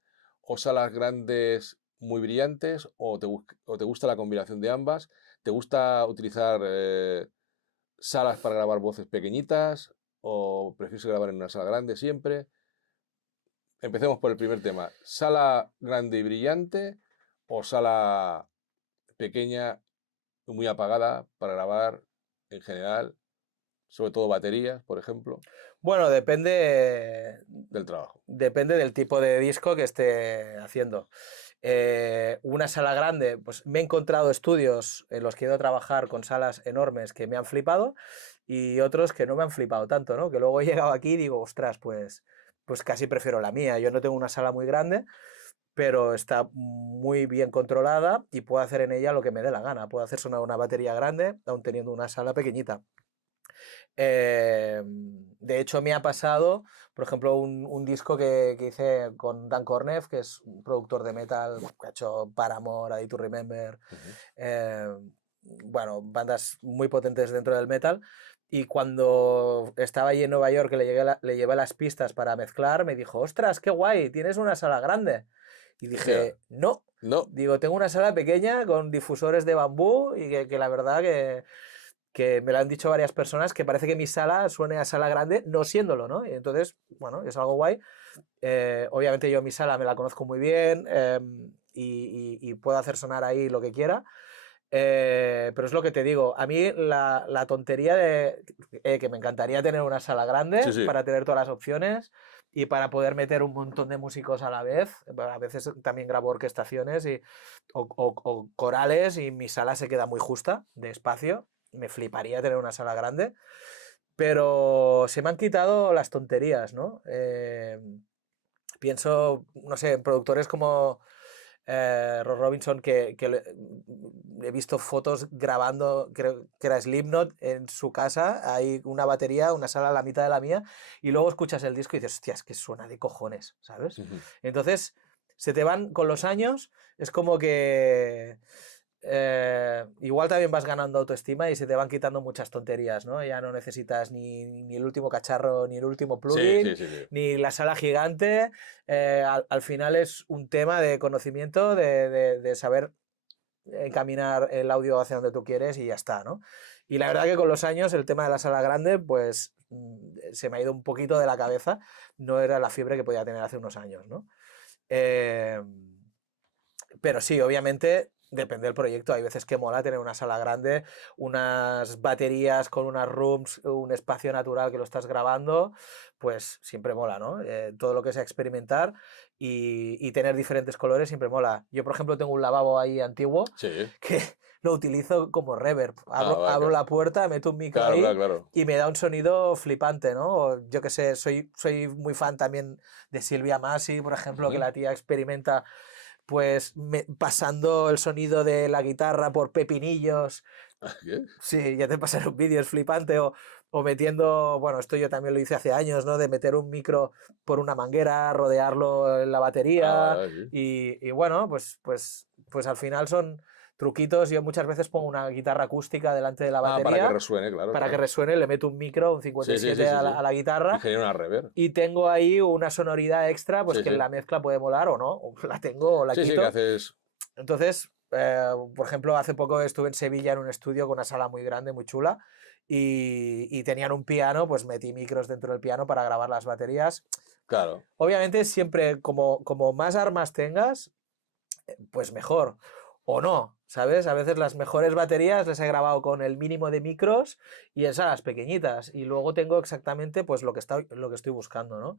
o salas grandes muy brillantes o te gusta la combinación de ambas? ¿Te gusta utilizar salas para grabar voces pequeñitas o prefieres grabar en una sala grande siempre? Empecemos por el primer tema. ¿Sala grande y brillante o sala pequeña y muy apagada para grabar en general, sobre todo baterías, por ejemplo, Bueno, depende, del trabajo? depende del tipo de disco que esté haciendo. Una sala grande, pues me he encontrado estudios en los que he ido a trabajar con salas enormes que me han flipado y otros que no me han flipado tanto, ¿no? Que luego he llegado aquí y digo, ostras, pues casi prefiero la mía. Yo no tengo una sala muy grande, pero está muy bien controlada y puedo hacer en ella lo que me dé la gana. Puedo hacer sonar una batería grande, aun teniendo una sala pequeñita. De hecho, me ha pasado, por ejemplo, un disco que hice con Dan Kornev, que es un productor de metal que ha hecho Paramore, A Day to Remember, Ujú. eh, bueno, bandas muy potentes dentro del metal. Y cuando estaba allí en Nueva York, que le llevé las pistas para mezclar, me dijo, ostras, qué guay, tienes una sala grande. Y Hostia, dije, no, no, digo, tengo una sala pequeña con difusores de bambú y que la verdad que me lo han dicho varias personas, que parece que mi sala suene a sala grande, no siéndolo, ¿no? Y entonces, bueno, es algo guay. Obviamente yo mi sala me la conozco muy bien y puedo hacer sonar ahí lo que quiera. Pero es lo que te digo, a mí la tontería de que me encantaría tener una sala sí, grande sí, para tener todas las opciones y para poder meter un montón de músicos a la vez. A veces también grabo orquestaciones o corales y mi sala se queda muy justa de espacio. Me fliparía tener una sala grande, pero se me han quitado las tonterías, ¿no? Pienso, no sé, en productores como Ross Robinson, he visto fotos grabando, creo que era Slipknot, en su casa, hay una batería, una sala a la mitad de la mía, y luego escuchas el disco y dices, hostia, es que suena de cojones, ¿sabes? ujú, Entonces, se te van con los años, es como que igual también vas ganando autoestima y se te van quitando muchas tonterías, ¿no? Ya no necesitas ni el último cacharro, ni el último sí, plugin, sí, sí, sí. ni la sala gigante. Al final es un tema de conocimiento, de saber encaminar el audio hacia donde tú quieres y ya está, ¿no? Y la verdad que con los años el tema de la sala grande, pues se me ha ido un poquito de la cabeza. No era la fiebre que podía tener hace unos años, ¿no? Eh, pero sí, obviamente depende del proyecto. Hay veces que mola tener una sala grande, unas baterías con unas rooms, un espacio natural que lo estás grabando, pues siempre mola, ¿no? Todo lo que sea experimentar y tener diferentes colores siempre mola. Yo, por ejemplo, tengo un lavabo ahí antiguo Sí. que lo utilizo como reverb. Ah, va, Abro la puerta, meto un micro claro, claro, ahí claro. y me da un sonido flipante, ¿no? O yo qué sé, soy muy fan también de Silvia Masi, por ejemplo, que Ujú. la tía experimenta pues pasando el sonido de la guitarra por pepinillos. ¿Qué? Sí, ya te pasaré un vídeo, es flipante. O metiendo, bueno, esto yo también lo hice hace años, ¿no? De meter un micro por una manguera, rodearlo en la Ah, vale, batería. vale, sí. Y bueno, pues al final son truquitos. Yo muchas veces pongo una guitarra acústica delante de la Ah, para que batería resuene, claro, para que claro. resuene, le meto un micro, un Sí, sí, sí, 57 sí, a sí. la Y guitarra genera una reverb. y tengo ahí una sonoridad extra, pues Sí, que en sí. la mezcla puede molar o no, o la tengo o la Sí, sí, que quito. haces. Entonces, por ejemplo, hace poco estuve en Sevilla en un estudio con una sala muy grande, muy chula, y tenían un piano, pues metí micros dentro del piano para grabar las baterías. Claro. Obviamente, siempre como más armas tengas, pues mejor. O no, ¿sabes? A veces las mejores baterías las he grabado con el mínimo de micros y en salas pequeñitas. Y luego tengo exactamente pues lo que estoy buscando, ¿no?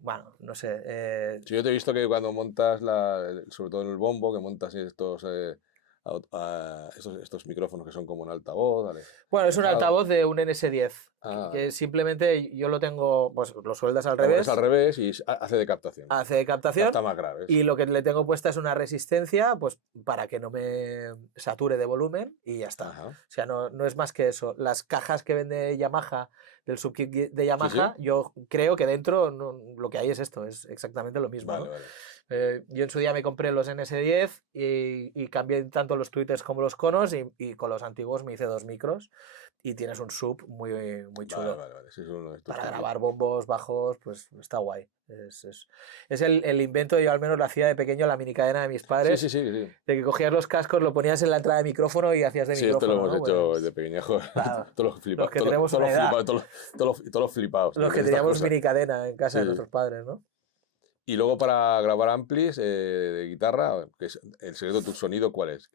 Bueno, no sé. Sí, yo te he visto que cuando montas, sobre todo en el bombo, que montas estos, estos micrófonos que son como un altavoz, ¿vale? Bueno, es un Tejado. altavoz de un NS10, Ah, que vale. simplemente yo lo tengo, pues lo sueldas al Lo pones al revés, revés y hace de captación. hace de captación, Capta más graves. y lo que le tengo puesta es una resistencia, pues para que no me sature de volumen y ya está. Ajá. O sea, no es más que eso. Las cajas que vende Yamaha, del subkit de Sí, sí. Yamaha, yo creo que dentro lo que hay es esto, es exactamente lo mismo, Vale, ¿no? vale. Yo en su día me compré los NS10 y cambié tanto los tweeters como los conos y con los antiguos me hice 2 micros y tienes un sub muy, muy Vale, chulo. vale, vale. Sí, es uno de estos Para típicos. grabar bombos, bajos, pues está guay. Es el invento, yo al menos lo hacía de pequeño, la mini cadena de mis Sí, sí, padres, sí, sí. de que cogías los cascos, lo ponías en la entrada de micrófono y hacías de Sí, esto lo micrófono, hemos ¿no? hecho Pues, de pequeñajo. claro, Todos los los flipados, que tenemos todos una los edad, flipados, todos los flipados los que de estas teníamos cosas. mini cadena en casa de Sí. nuestros padres, ¿no? Y luego para grabar amplis de guitarra, que es el secreto de tu sonido, ¿cuál es?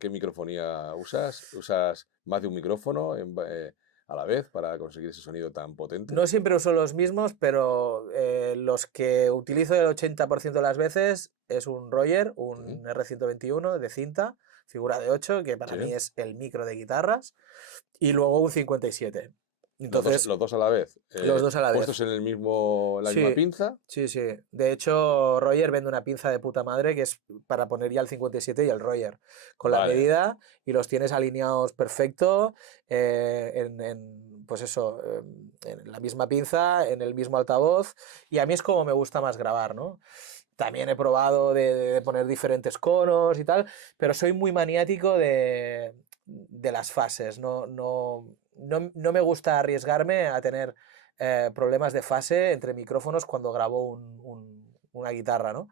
¿Qué microfonía usas? ¿Usas más de un micrófono a la vez para conseguir ese sonido tan potente? No siempre uso los mismos, pero los que utilizo el 80% de las veces es un Roger, Ujú. un R121 de cinta, figura de 8, que para Sí. mí es el micro de guitarras, y luego un 57. Entonces, Los dos a la vez. los dos a la Puestos vez. en la misma Sí, pinza. sí, sí. De hecho, Roger vende una pinza de puta madre que es para poner ya el 57 y el Roger, con la Vale. medida y los tienes alineados perfecto pues eso, en la misma pinza, en el mismo altavoz y a mí es como me gusta más grabar, ¿no? También he probado de poner diferentes conos y tal, pero soy muy maniático de las fases, no me gusta arriesgarme a tener problemas de fase entre micrófonos cuando grabo una guitarra, ¿no?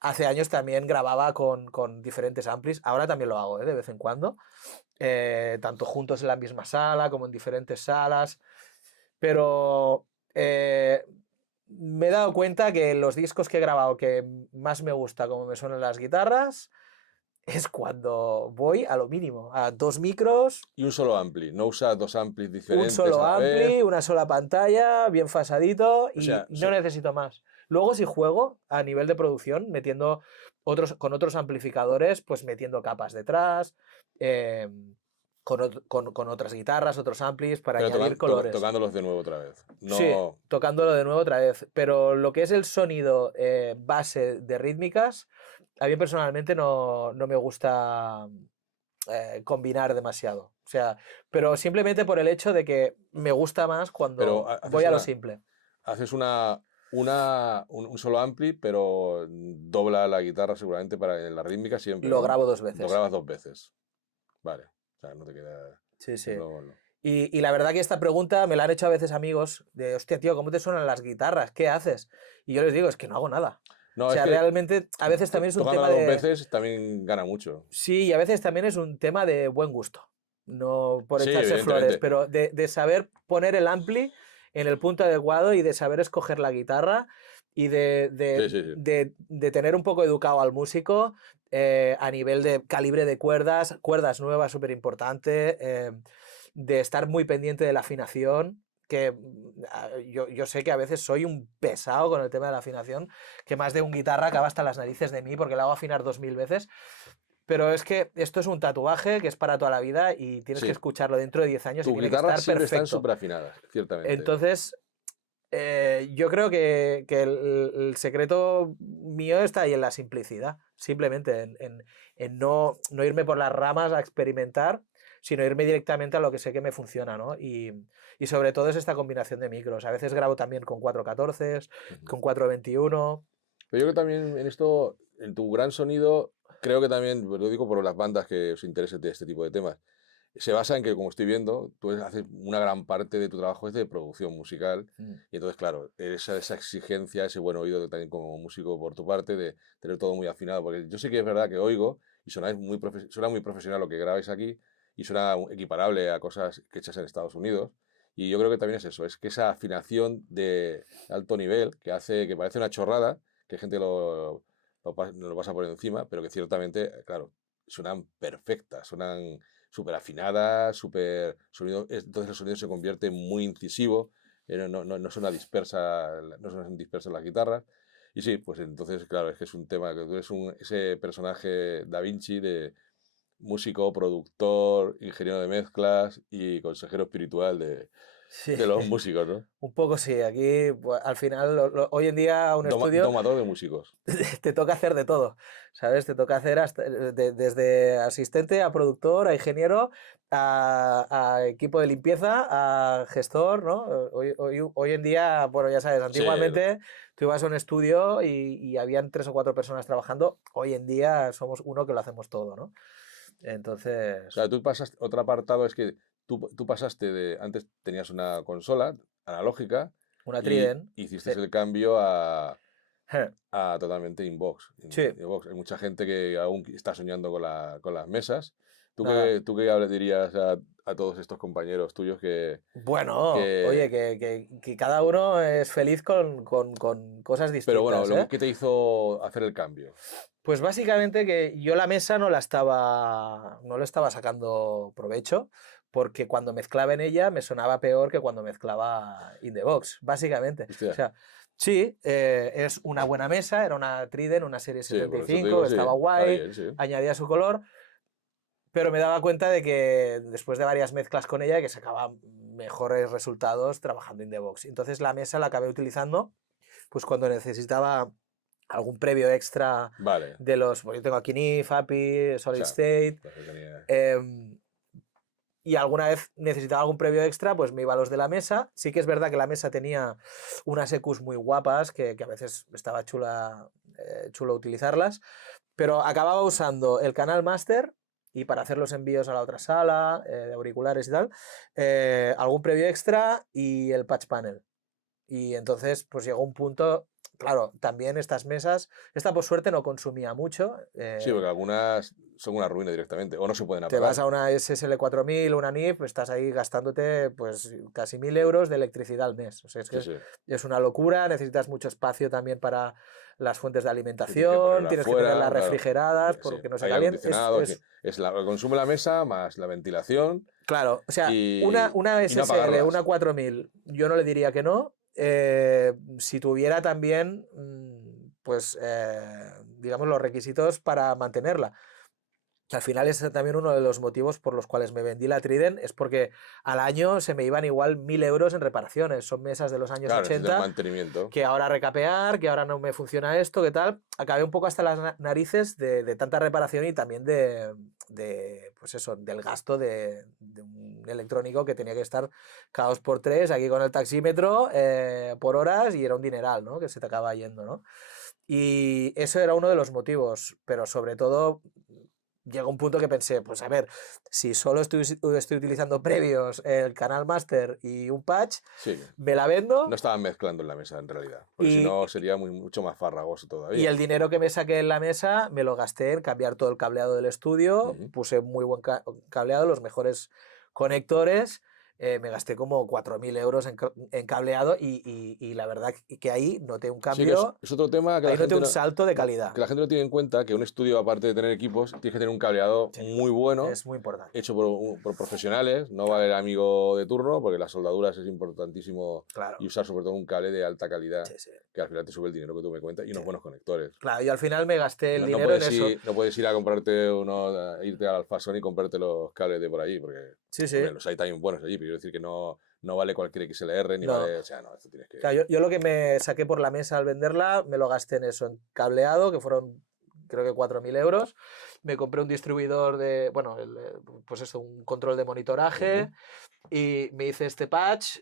Hace años también grababa con diferentes amplis, ahora también lo hago, de vez en cuando, tanto juntos en la misma sala como en diferentes salas, pero me he dado cuenta que los discos que he grabado que más me gusta como me suenan las guitarras es cuando voy a lo mínimo, a 2 micros, Y un solo ampli. No usas dos amplis un diferentes a solo la vez. ampli, una sola pantalla, bien fasadito O y sea, no necesito más. Luego si juego a nivel de producción, metiendo con otros amplificadores, pues metiendo capas detrás, eh, con otras guitarras, otros amplis para pero añadir colores. tocándolos de nuevo otra vez. Sí, No. tocándolo de nuevo otra vez. Pero lo que es el sonido base de rítmicas, a mí personalmente no me gusta combinar demasiado. O sea, pero simplemente por el hecho de que me gusta más Pero cuando voy a lo simple. haces un solo ampli, pero dobla la guitarra seguramente para en la rítmica siempre, Lo ¿no? grabo 2 Lo veces. grabas dos veces. Vale. O sea, no te queda. Sí, sí. No. Y la verdad que esta pregunta me la han hecho a veces amigos de, hostia, tío, ¿cómo te suenan las guitarras? ¿Qué haces? Y yo les digo, es que no hago nada. No, O es sea, que realmente a veces también es un tocándola tema dos de... veces también gana mucho. Sí, y a veces también es un tema de buen gusto. No por Sí, echarse flores, evidentemente. pero de saber poner el ampli en el punto adecuado y de saber escoger la guitarra y Sí, sí, sí. de tener un poco educado al músico a nivel de calibre de cuerdas nuevas, súper importante, de estar muy pendiente de la afinación, que yo sé que a veces soy un pesado con el tema de la afinación, que más de un guitarra acaba hasta las narices de mí porque la hago afinar 2000 veces. Pero es que esto es un tatuaje que es para toda la vida y tienes que Sí. escucharlo dentro de 10 años y Tus tiene que guitarras estar siempre están perfecto. súper afinadas, ciertamente. Entonces, yo creo que el secreto mío está ahí en la simplicidad, simplemente en no irme por las ramas a experimentar, sino irme directamente a lo que sé que me funciona, ¿no? Y sobre todo es esta combinación de micros. A veces grabo también con 414, Ujú. con 421. Pero yo creo que también en esto, en tu gran sonido, creo que también, pues lo digo por las bandas que os interesen de este tipo de temas, se basa en que, como estoy viendo, tú haces una gran parte de tu trabajo es de producción musical y entonces, claro, esa exigencia, ese buen oído también como músico por tu parte, de tener todo muy afinado, porque yo sí que es verdad que oigo y suena muy profesional lo que grabáis aquí y suena equiparable a cosas que hechas en Estados Unidos. Y yo creo que también es eso, es que esa afinación de alto nivel que hace que parece una chorrada, que gente no lo pasa por encima, pero que ciertamente, claro, suenan perfectas, suenan súper afinadas, súper sonido, entonces el sonido se convierte muy incisivo, no suena dispersa, no suenan dispersas las guitarras. Y sí, pues entonces, claro, es que es un tema, que tú eres ese personaje Da Vinci de músico, productor, ingeniero de mezclas y consejero espiritual Sí, de los músicos, ¿no? un poco sí. Aquí, pues, al final, hoy en día, un estudio Domador de músicos. te toca hacer de todo, ¿sabes? Te toca hacer desde asistente a productor, a ingeniero, a equipo de limpieza, a gestor, ¿no? Hoy en día, bueno, ya sabes, Sí, antiguamente tú ibas a un estudio y habían 3 o 4 personas trabajando. Hoy en día somos uno que lo hacemos todo, ¿no? o Entonces, sea, tú pasas, otro apartado es que tú pasaste de, antes tenías una consola analógica una y Trident. hiciste Sí. el cambio a totalmente inbox. Sí, Inbox. Hay mucha gente que aún está soñando con las mesas. nada. Tú qué dirías a todos estos compañeros tuyos Bueno, oye, que... que cada uno es feliz con cosas Pero bueno, distintas, ¿eh? ¿qué te hizo hacer el cambio? Pues básicamente que yo la mesa no le estaba sacando provecho, porque cuando mezclaba en ella me sonaba peor que cuando mezclaba in the box, básicamente. O Hostia, sea, sí, es una buena mesa, era una Trident, una serie sí, por eso te 75, digo, que sí, estaba está guay, bien, sí. añadía su color, pero me daba cuenta de que después de varias mezclas con ella, que sacaba mejores resultados trabajando in the box. Entonces la mesa la acabé utilizando pues cuando necesitaba algún previo extra Vale, de los, pues yo tengo aquí NIF, API, o Solid sea, State, pues tenía... em, y alguna vez necesitaba algún previo extra, pues me iba a los de la mesa. Sí que es verdad que la mesa tenía unas EQs muy guapas, que a veces estaba chulo utilizarlas, pero acababa usando el canal master y para hacer los envíos a la otra sala, de auriculares y tal, algún previo extra y el patch panel. Y entonces, pues llegó un punto, claro, también estas mesas, esta por suerte no consumía mucho. Sí, porque algunas son una ruina directamente, o no se pueden Te vas apagar. a una SSL 4000, una NIF, estás ahí gastándote pues casi 1000 euros de electricidad al mes. O sea, es Sí, que sí. es una locura, necesitas mucho espacio también para las fuentes de Sí, tienes que alimentación, ponerla tienes que afuera, tenerlas claro. refrigeradas Sí, porque no se hay calienten. acondicionado, en fin. Es lo que consume la mesa más la ventilación Claro, o sea, una y no SSL, una apagarlas. 4000, yo no le diría que no. Si tuviera también, pues, digamos, los requisitos para mantenerla. Que al final es también uno de los motivos por los cuales me vendí la Trident, es porque al año se me iban igual 1000 euros en reparaciones. Son mesas de los años Claro, necesitas 80 mantenimiento. que ahora recapear, que ahora no me funciona esto, que tal. Acabé un poco hasta las narices de tanta reparación y también pues eso, del gasto de un electrónico que tenía que estar cada 2 por 3 aquí con el taxímetro por horas y era un dineral, ¿no? Que se te acaba yendo, ¿no? Y eso era uno de los motivos, pero sobre todo llegó un punto que pensé, pues a ver, si solo estoy utilizando previos el canal master y un patch, Sí, me la no vendo estaban mezclando en la mesa en realidad, porque si y, no sería mucho más farragoso y todavía. el dinero que me saqué en la mesa me lo gasté en cambiar todo el cableado del estudio, Ujú. puse muy buen cableado, los mejores conectores, me gasté como 4000 euros en cableado y la verdad que ahí noté un Sí, que cambio, es otro tema que la ahí noté gente un salto de que calidad. la gente no tiene en cuenta, que un estudio, aparte de tener equipos, tienes que tener un cableado Sí, muy bueno, es muy importante, hecho por profesionales, no va claro, el amigo de turno, porque las soldaduras es importantísimo y claro, usar sobre todo un cable de alta calidad, sí, sí, que al final te sube el dinero que tú me cuentas, y sí. unos buenos conectores. Claro, yo al final me gasté el No, dinero en eso. no puedes ir a comprarte irte al Alfasón y comprarte los cables de por allí, porque, Sí, sí. hombre, los hay también buenos allí, pero quiero decir que no vale cualquier XLR, ni No. vale, o sea, no, esto tienes que... Claro, yo lo que me saqué por la mesa al venderla, me lo gasté en eso, en cableado, que fueron creo que 4000 euros. Me compré un distribuidor bueno, pues eso, un control de monitoraje Ujú. y me hice este patch,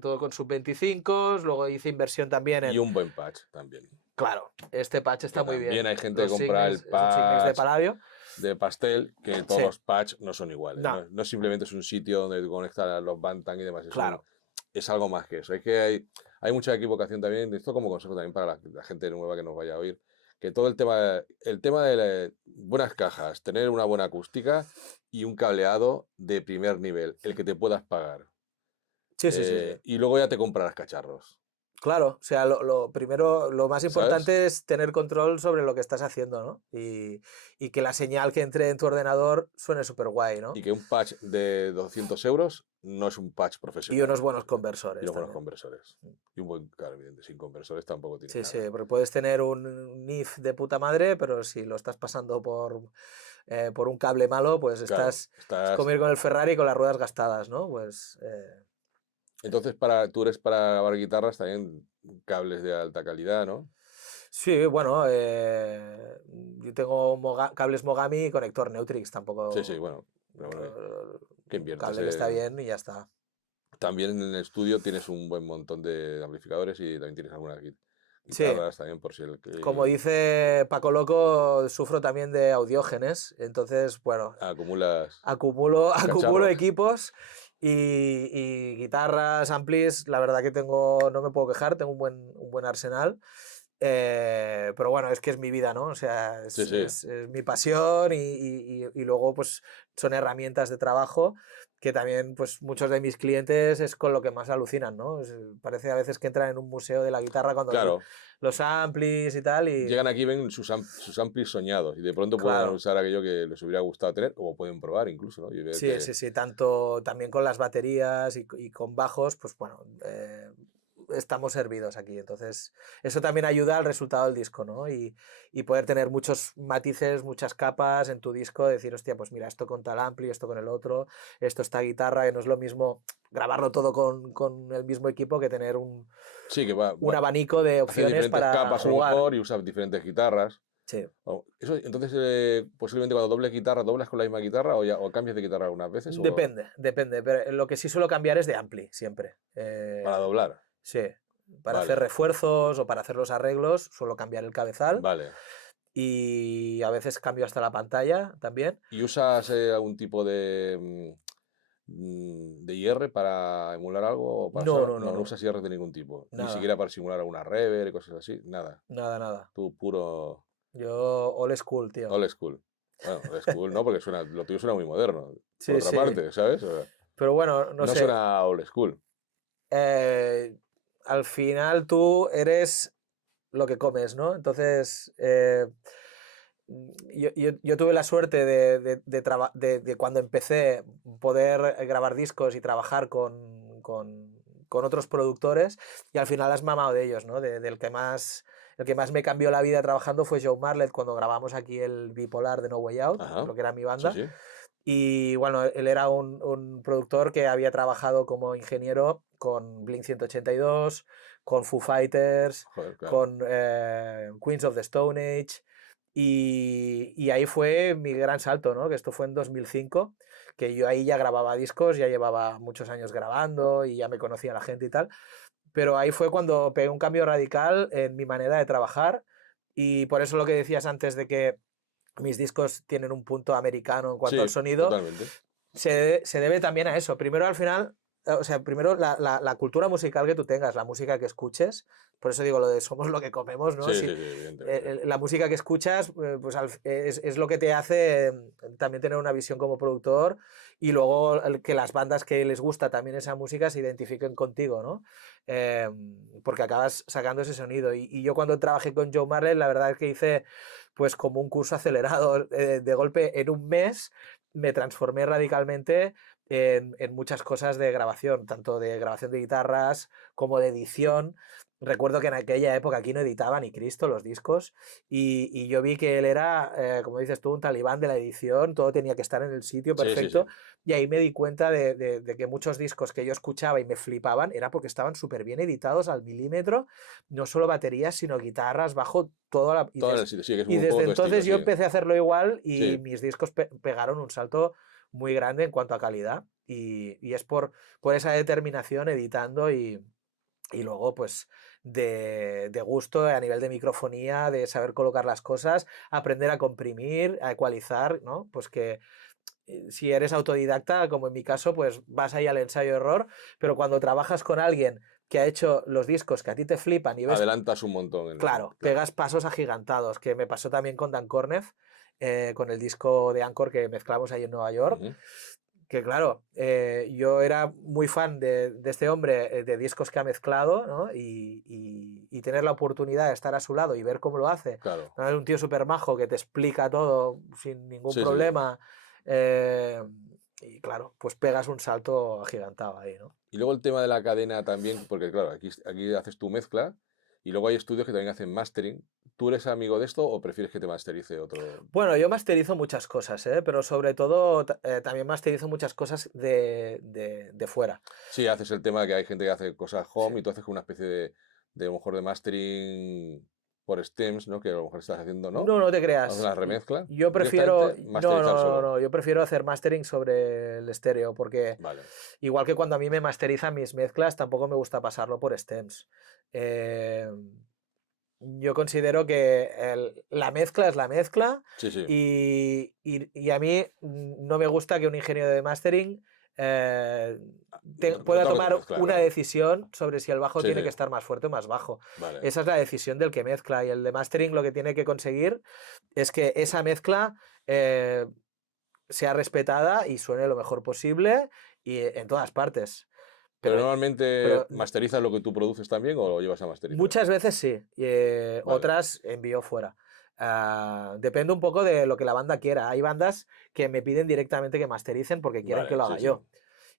todo con sub 25, luego hice inversión también Y en, un buen patch también. claro, este patch Que está muy también bien. hay gente que Los compra Signex, el es un Signex de patch paladio. de pastel, que todos Sí, los patch no son iguales. no, No simplemente es un sitio donde tú conectas los Bantam y demás, claro, es algo más que eso. Es que hay mucha equivocación también, esto como consejo también para la gente nueva que nos vaya a oír, que todo el tema de buenas cajas, tener una buena acústica y un cableado de primer nivel, el que te puedas pagar. sí, sí, sí, sí. Y luego ya te comprarás cacharros, Claro, o sea, lo primero, lo más ¿sabes? importante es tener control sobre lo que estás haciendo, ¿no? Y que la señal que entre en tu ordenador suene súper guay, ¿no? Y que un patch de 200 euros no es un patch Y profesional. unos buenos Y conversores los buenos también. conversores. Y un buen, claro, evidente, sin conversores tampoco tienes Sí, sí, nada. porque puedes tener un NIF de puta madre, pero si lo estás pasando por un cable malo, pues Claro, es como ir con el Ferrari con las ruedas gastadas, ¿no? Pues Entonces, tú eres para grabar guitarras también cables de alta calidad, ¿no? Sí, bueno, yo tengo cables Mogami y conector Neutrix, Sí, sí, tampoco bueno, pero bueno, que un inviertes cable que está en... bien y ya está. También en el estudio tienes un buen montón de amplificadores y también tienes algunas Sí, guitarras también por si como dice Paco Loco, sufro también de audiógenes, entonces, bueno, acumulas acumulo cacharros. equipos y guitarras, amplis, la verdad que tengo, no me puedo quejar, tengo un buen arsenal. Pero bueno, es que es mi vida, ¿no? O sea, Sí, sí, es mi pasión y luego pues son herramientas de trabajo que también pues muchos de mis clientes es con lo que más alucinan, ¿no? Parece a veces que entran en un museo de la guitarra cuando ven claro. los amplis y tal y Llegan aquí, ven sus amplis soñados y de pronto pueden claro. usar aquello que les hubiera gustado tener o pueden probar incluso, ¿no? Y ver Sí, que... sí, sí, tanto también con las baterías y con bajos, pues bueno, estamos servidos aquí. Entonces, eso también ayuda al resultado del disco, ¿no? Y poder tener muchos matices, muchas capas en tu disco, decir, hostia, pues mira, esto con tal ampli, esto con el otro, esto esta guitarra, que no es lo mismo grabarlo todo con el mismo equipo que tener Sí, que un abanico de haces opciones diferentes para capas a lo jugar. mejor y usas diferentes guitarras. Sí. Eso, entonces, posiblemente cuando dobles guitarra, ¿doblas con la misma guitarra o cambias de guitarra algunas veces o Depende, pero lo que sí suelo cambiar es de ampli, siempre. para doblar? Sí, para hacer Vale, refuerzos o para hacer los arreglos suelo cambiar el cabezal vale. y a veces cambio hasta la pantalla también. ¿Y usas algún tipo de IR para emular algo o para No, sonar? no, no, No, no no, usas IR de ningún tipo. Ni nada, siquiera para simular alguna reverb y cosas así. Nada. nada, nada. Tú puro Yo old school, tío. old school. Bueno, old school no, porque lo tuyo suena muy moderno. Por Sí, otra sí, parte, ¿sabes? O sea, pero bueno, no no sé. suena old school. eh, Al final tú eres lo que comes, ¿no? Entonces, yo tuve la suerte de cuando empecé poder grabar discos y trabajar con otros productores y al final has mamado de ellos, ¿no? El que más me cambió la vida trabajando fue Joe Marlett cuando grabamos aquí el Bipolar de No Way Out, Ajá. lo que era mi Sí, banda. sí. Y bueno, él era un productor que había trabajado como ingeniero con Blink 182, con Foo Fighters, Joder, claro. con Queens of the Stone Age. Y ahí fue mi gran salto, ¿no? Que esto fue en 2005, que yo ahí ya grababa discos, ya llevaba muchos años grabando y ya me conocía la gente y tal. Pero ahí fue cuando pegué un cambio radical en mi manera de trabajar. Y por eso lo que decías antes de que mis discos tienen un punto americano en cuanto al Sí, sonido, totalmente. se debe también a eso. Primero, al final, o sea, primero la cultura musical que tú tengas, la música que escuches, por eso digo lo de somos lo que comemos, ¿no? Sí, Si, sí, sí, evidentemente. la música que escuchas, pues es lo que te hace también tener una visión como productor y luego que las bandas que les gusta también esa música se identifiquen contigo, ¿no? Eh, Porque acabas sacando ese sonido. Y yo cuando trabajé con Joe Marley, la verdad es que hice pues como un curso acelerado de golpe en un mes me transformé radicalmente en muchas cosas de grabación, tanto de grabación de guitarras como de edición. Recuerdo que en aquella época aquí no editaba ni Cristo los discos y yo vi que él era, como dices tú, un talibán de la edición, todo tenía que estar en el sitio Sí, sí, sí. perfecto y ahí me di cuenta de que muchos discos que yo escuchaba y me flipaban era porque estaban súper bien editados al milímetro, no solo baterías, sino guitarras, bajo, todo Todo en el sitio, sí, que es y un desde poco tu estilo, entonces yo sí. empecé a hacerlo igual y Sí. mis discos pegaron un salto muy grande en cuanto a calidad. Y es por esa determinación editando y luego pues de gusto a nivel de microfonía, de saber colocar las cosas, aprender a comprimir, a ecualizar, ¿no? Pues que si eres autodidacta, como en mi caso, pues vas ahí al ensayo-error, pero cuando trabajas con alguien que ha hecho los discos que a ti te flipan y ves. Adelantas un montón en eso, Claro, claro. pegas pasos agigantados, que me pasó también con Dan Kornef, con el disco de Anchor que mezclamos ahí en Nueva York, Ujú. que claro, yo era muy fan de este hombre, de discos que ha mezclado, ¿no? Y tener la oportunidad de estar a su lado y ver cómo lo hace. Claro. ¿No? Es un tío súper majo que te explica todo sin ningún Sí, sí, sí. problema. eh, y claro, pues pegas un salto agigantado ahí, ¿no? Y luego el tema de la cadena también, porque claro, aquí haces tu mezcla Y luego hay estudios que también hacen mastering. ¿Tú eres amigo de esto o prefieres que te masterice otro? Bueno, yo masterizo muchas cosas, ¿eh? Pero sobre todo también masterizo muchas cosas de fuera. Sí, haces el tema de que hay gente que hace cosas Sí. home y tú haces una especie de a lo mejor de mastering por stems, ¿no? Que a lo mejor estás haciendo, ¿no? No, no te Haces creas. una remezcla. Yo prefiero. Directamente No, masterizar no, no, solo. no. Yo prefiero hacer mastering sobre el estéreo, porque Vale. igual que cuando a mí me masterizan mis mezclas, tampoco me gusta pasarlo por stems. Eh, yo considero que la mezcla es la mezcla Sí, sí. y a mí no me gusta que un ingeniero de mastering eh, No pueda toques tu tomar mezcla, una claro. decisión sobre si el bajo Sí, tiene que sí. estar más fuerte o más bajo. Vale. Esa es la decisión del que mezcla y el de mastering lo que tiene que conseguir es que esa mezcla eh, sea respetada y suene lo mejor posible y en todas partes. Pero Pero, normalmente pero masterizas lo que tú produces también o lo llevas a masterizar. muchas veces sí, y, Vale. otras envío fuera. Depende un poco de lo que la banda quiera. Hay bandas que me piden directamente que mastericen porque quieren que Vale, lo sí, haga sí. yo.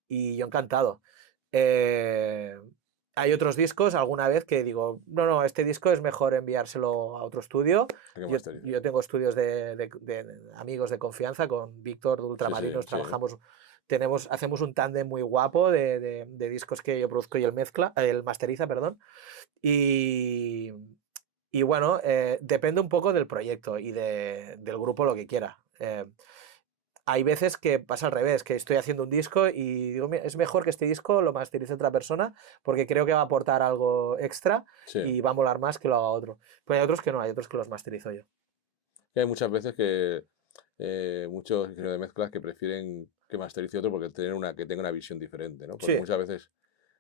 Y yo encantado. Eh, hay otros discos, alguna vez que digo, no, no, este disco es mejor enviárselo a otro estudio. Hay que Yo, masterizar. yo tengo estudios de amigos de confianza, con Víctor de Sí, sí, Ultramarinos sí. trabajamos, hacemos un tándem muy guapo de discos que yo produzco y el masteriza, perdón. Y, y bueno, depende un poco del proyecto y del grupo lo que quiera. Hay veces que pasa al revés, que estoy haciendo un disco y digo, "Mira, es mejor que este disco lo masterice otra persona porque creo que va a aportar algo extra Sí. y va a molar más que lo haga otro". Pero hay otros que no, hay otros que los masterizo yo. Y hay muchas veces que muchos ingenieros de mezclas que prefieren que masterice otro porque que tenga una visión diferente, ¿no? Porque Sí, muchas veces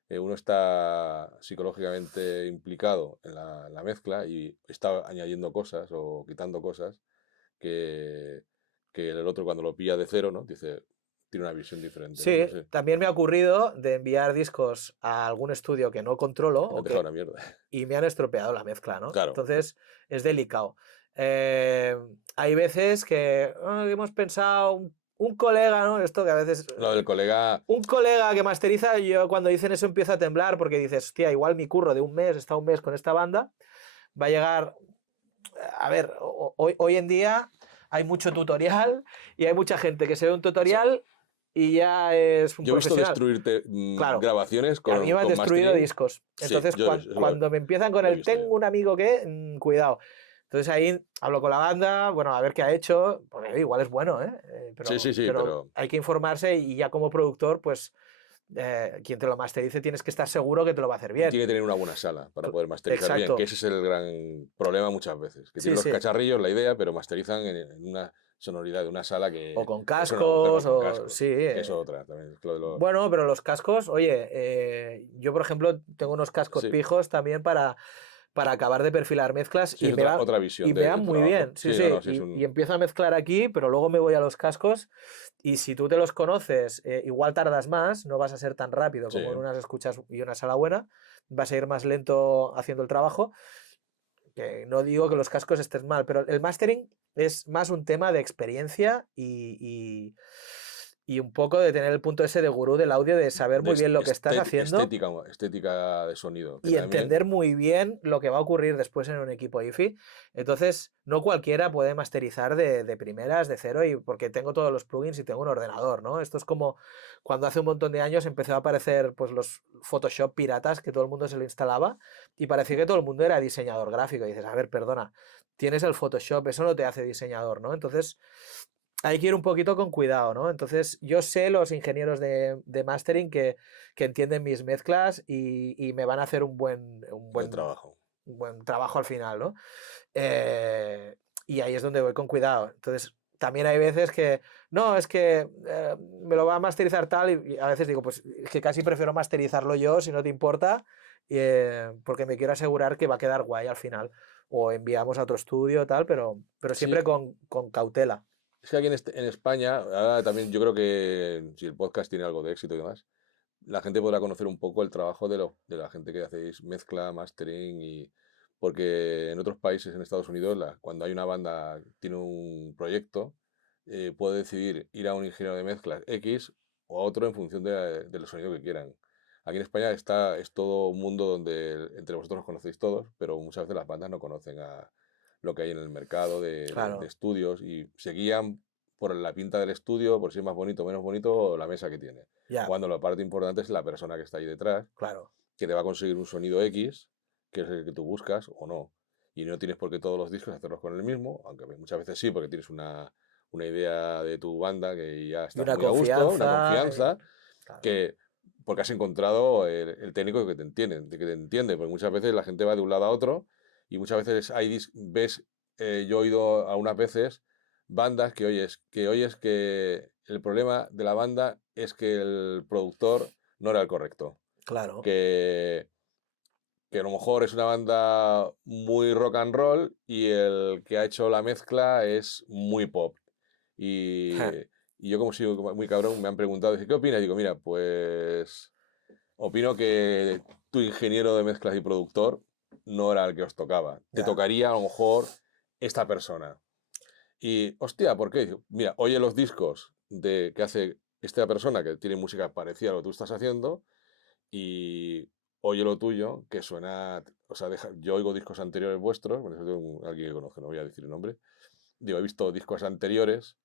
uno está psicológicamente implicado en la mezcla y está añadiendo cosas o quitando cosas que, que el otro cuando lo pilla de cero, ¿no? Dice, tiene una visión diferente, ¿no? No sí, sé, también me ha ocurrido de enviar discos a algún estudio que no controlo y te han o dejado que, una mierda. y me han estropeado la mezcla, ¿no? Claro, Entonces es delicado. Eh, hay veces que hemos pensado, un colega, ¿no? Esto que a veces lo del colega, un colega que masteriza, yo cuando dicen eso empiezo a temblar porque dices, hostia, igual mi curro de un mes, está un mes con esta banda, va a llegar, a ver, hoy en día hay mucho tutorial y hay mucha gente que se ve un o sea, tutorial y ya es un yo he visto profesional. destruirte Claro, grabaciones a mí me han con destruido mastering. discos. Sí, Entonces, yo cuando me empiezan con lo he el visto yo. tengo un amigo que, cuidado. Entonces ahí hablo con la banda, bueno, a ver qué ha hecho, porque igual es bueno, ¿eh? Sí, Pero, sí, sí, pero pero hay que informarse y ya como productor, pues quien te lo masterice tienes que estar seguro que te lo va a hacer y bien. tiene que tener una buena sala para poder masterizar bien, que Exacto. ese es el gran problema muchas veces, que Sí, tienen los sí. cacharrillos, la idea, pero masterizan en una sonoridad de una sala O con que suena o cascos, con o cascos, sí. que eso otra también. Es lo de Bueno, pero los cascos, oye, yo por ejemplo tengo unos cascos sí, pijos también para acabar de perfilar mezclas sí, es otra visión y me van de tu muy bien, trabajo. sí, Sí, no, sí, no, sí es y un... empiezo a mezclar aquí, pero luego me voy a los cascos y si tú te los conoces, igual tardas más, no vas a ser tan rápido Sí, como en unas escuchas y una sala buena, vas a ir más lento haciendo el trabajo, que no digo que los cascos estén mal, pero el mastering es más un tema de experiencia y un poco de tener el punto ese de gurú del audio, de saber muy bien lo que estás haciendo estética de sonido, que y también... entender muy bien lo que va a ocurrir después en un equipo IFI. Entonces, no cualquiera puede masterizar de primeras, de cero, y porque tengo todos los plugins y tengo un ordenador, ¿no? Esto es como cuando hace un montón de años empezó a aparecer pues, los Photoshop piratas que todo el mundo se lo instalaba y parecía que todo el mundo era diseñador gráfico. Y dices, a ver, perdona, tienes el Photoshop, eso no te hace diseñador, ¿no? Entonces, hay que ir un poquito con cuidado, ¿no? Entonces, yo sé los ingenieros de mastering que entienden mis mezclas y me van a hacer Buen trabajo. un buen trabajo al final, ¿no? Eh, y ahí es donde voy con cuidado. Entonces, también hay veces que, no, es que me lo va a masterizar tal y a veces digo, pues es que casi prefiero masterizarlo yo, si no te importa, porque me quiero asegurar que va a quedar guay al final. O enviamos a otro estudio, tal, pero Sí, siempre con cautela. es que aquí en España, ahora también yo creo que si el podcast tiene algo de éxito y demás, la gente podrá conocer un poco el trabajo de la gente que hacéis mezcla, mastering y... Porque en otros países, en Estados Unidos, cuando hay una banda, tiene un proyecto, puede decidir ir a un ingeniero de mezclas X o a otro en función del sonido que quieran. aquí en España es todo un mundo donde entre vosotros os conocéis todos, pero muchas veces las bandas no conocen a lo que hay en el mercado de Claro, estudios y se guían por la pinta del estudio, por si es más bonito o menos bonito, o la mesa que tiene. ya, Cuando la parte importante es la persona que está ahí detrás, claro, que te va a conseguir un sonido X, que es el que tú buscas o no. Y no tienes por qué todos los discos hacerlos con el mismo, aunque muchas veces sí, porque tienes una idea de tu banda que ya y estás una muy a gusto, una confianza, confianza, claro, que porque has encontrado el técnico que te entiende, que te entiende, porque muchas veces la gente va de un lado a otro y muchas veces ves, yo he oído algunas veces bandas que oyes que el problema de la banda es que el productor no era el correcto, claro, que, que a lo mejor es una banda muy rock and roll y el que ha hecho la mezcla es muy pop. Y, y yo como soy muy cabrón, me han preguntado, dice, ¿qué opinas? Digo, mira, pues opino que tu ingeniero de mezclas y productor no era el que os tocaba. Te ya, tocaría a lo mejor esta persona. Y, hostia, ¿por qué? Digo, mira, oye los discos que hace esta persona que tiene música parecida a lo que tú estás haciendo y oye lo tuyo, que suena, o sea, yo oigo discos anteriores vuestros, por eso tengo alguien que conozco, no voy a decir el nombre, digo, he visto discos anteriores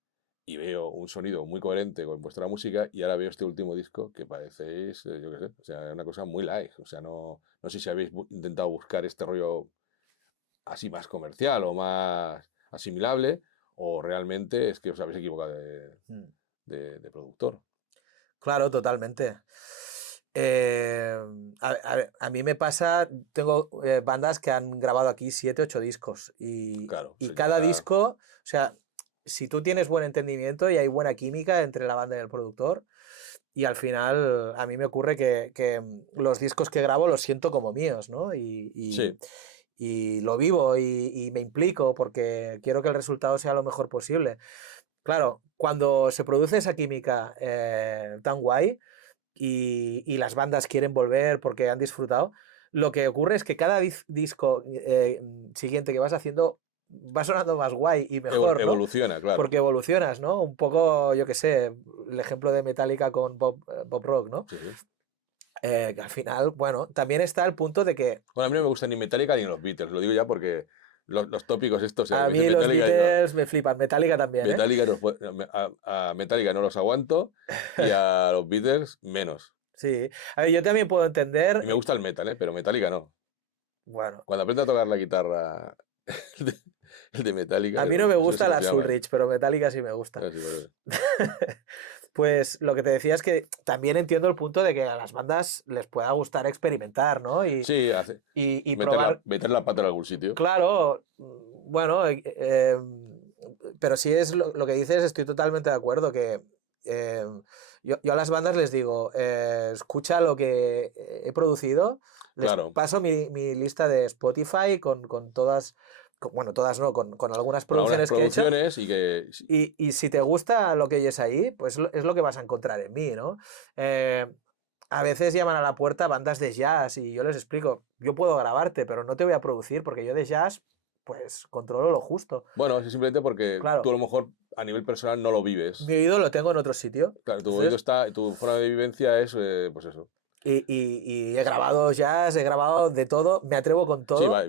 y veo un sonido muy coherente con vuestra música y ahora veo este último disco que parecéis, yo qué sé, o sea, una cosa muy light, o sea, no sé si habéis intentado buscar este rollo así más comercial o más asimilable o realmente es que os habéis equivocado mm, de productor. claro, totalmente. Eh, a mí me pasa, tengo bandas que han grabado aquí 7, 8 discos Claro, y eso cada ya, disco, o sea, si tú tienes buen entendimiento y hay buena química entre la banda y el productor, y al final a mí me ocurre que los discos que grabo los siento como míos, ¿no? sí, Y lo vivo y me implico porque quiero que el resultado sea lo mejor posible. Claro, cuando se produce esa química tan guay y las bandas quieren volver porque han disfrutado, lo que ocurre es que cada disco siguiente que vas haciendo va sonando más guay y mejor, ¿no? evoluciona, claro. Porque evolucionas, ¿no? Un poco, yo qué sé, el ejemplo de Metallica con Bob Rock, ¿no? Sí, sí. Que al final, bueno, también está el punto de que Bueno, a mí no me gusta ni Metallica ni los Beatles, lo digo ya porque los tópicos estos, o sea, que a me dice mí los Metallica, y no, Beatles me flipan, Metallica también, ¿eh? Metallica a Metallica no los aguanto y a los Beatles menos. Sí, a ver, yo también puedo entender, Y me gusta el metal, ¿eh? Pero Metallica no. bueno, Cuando aprendo a tocar la guitarra, el de, el de Metallica, a mí no digo, me no sé gusta cómo la se llama, ¿eh? Ulrich, pero Metallica sí me gusta. Sí, por eso. Pues lo que te decía es que también entiendo el punto de que a las bandas les pueda gustar experimentar, ¿no? Sí, Y meter probar, meter la pata en algún sitio. claro, bueno, pero si es lo que dices, estoy totalmente de acuerdo que eh, yo a las bandas les digo, escucha lo que he producido, les Claro, paso mi lista de Spotify con todas, bueno, todas no, con algunas con algunas producciones que he hecho. producciones y que... Y si te gusta lo que oyes ahí, pues es lo que vas a encontrar en mí, ¿no? Eh, a veces llaman a la puerta bandas de jazz y yo les explico, yo puedo grabarte, pero no te voy a producir porque yo de jazz, pues controlo lo justo. Bueno, es simplemente porque tú a Claro, lo mejor a nivel personal no lo mi vives. oído lo tengo en otro sitio. Claro, tu oído Entonces, está, tu forma de vivencia es, pues eso. y he grabado jazz, he grabado de todo, me atrevo con Sí, todo. va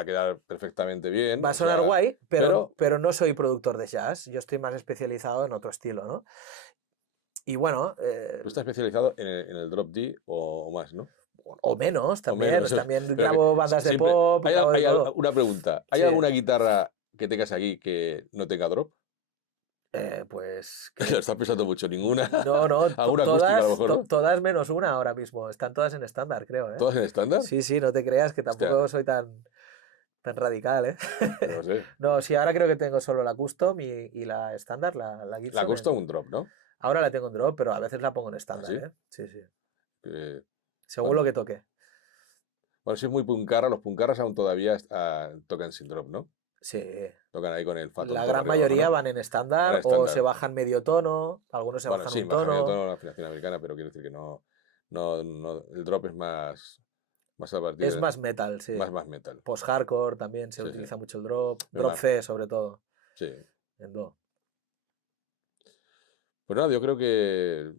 a quedar perfectamente bien, Va a o sonar sea, guay, pero pero no soy productor de jazz, yo estoy más especializado en otro estilo, ¿no? Y bueno, tú estás especializado en el drop D o más, ¿no? o menos O también. menos, También pero que grabo bandas de siempre... pop, grabo de todo. Una pregunta, ¿hay Sí. alguna guitarra que tengas aquí que no tenga drop? Pues Lo que estás pensando mucho, ninguna. no, no, Alguna acústica a lo mejor, ¿no? todas menos una ahora mismo. Están todas en estándar, creo, ¿eh? ¿Todas en estándar? Sí, sí, no te creas que Hostia, tampoco soy tan radical, ¿eh? no sé. No, sí, ahora creo que tengo solo la custom y la estándar, la La Gibson. custom un drop, ¿no? Ahora la tengo en drop, pero a veces la pongo en ¿Ah, estándar, sí? ¿eh? Sí, sí. Eh, Según lo bueno. que toque. Bueno, si es muy puncarra, los puncarras aún todavía tocan sin drop, ¿no? Sí. Tocan ahí con el fatón La todo gran arriba abajo, mayoría ¿no? van en Era estándar o se estándar. bajan medio tono, algunos se Bueno, bajan sí, un baja medio tono. tono la afinación americana, pero quiero decir que el drop es más a partir Es más metal, sí. más metal. Post-hardcore también se Sí, sí. utiliza mucho el drop. Es Drop más, C sobre todo. sí. En Do. Pues nada, yo creo que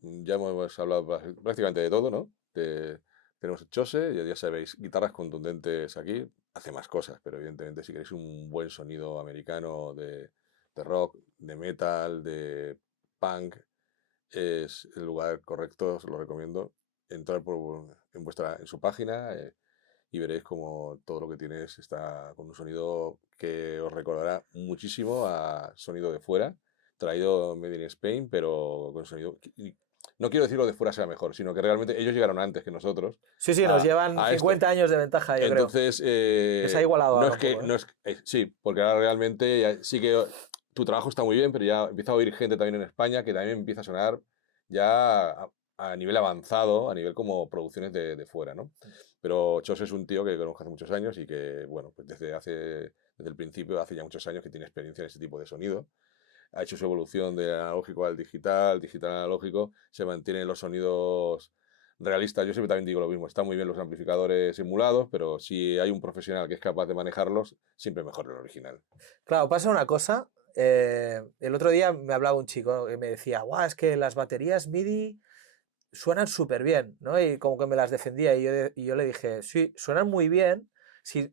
ya hemos hablado prácticamente de todo, ¿no? Tenemos el Chose, ya sabéis, guitarras contundentes aquí, hace más cosas, pero evidentemente si queréis un buen sonido americano de rock, de metal, de punk, es el lugar correcto, os lo recomiendo. Entrar en su página y veréis como todo lo que tienes está con un sonido que os recordará muchísimo a sonido de fuera, traído Made in Spain, pero con sonido... No quiero decir lo de fuera sea mejor, sino que realmente ellos llegaron antes que nosotros Sí, sí, nos llevan a esto. 50 años de ventaja, yo creo. Entonces, Que se ha igualado no ahora es un que, poco, ¿eh? no es, sí, porque ahora realmente sí que tu trabajo está muy bien, pero ya empieza a oír gente también en España que también empieza a sonar ya a nivel avanzado, a nivel como producciones de fuera, ¿no? Pero Chos es un tío que conozco hace muchos años y que, bueno, pues desde el principio, hace ya muchos años que tiene experiencia en ese tipo de sonido. Ha hecho su evolución de analógico al digital, digital analógico, se mantienen los sonidos realistas. Yo siempre también digo lo mismo, están muy bien los amplificadores emulados, pero si hay un profesional que es capaz de manejarlos, siempre mejor el original. Claro, pasa una cosa. El otro día me hablaba un chico que me decía, guau, es que las baterías MIDI suenan súper bien, ¿no? Y como que me las defendía y yo le dije, sí, suenan muy bien si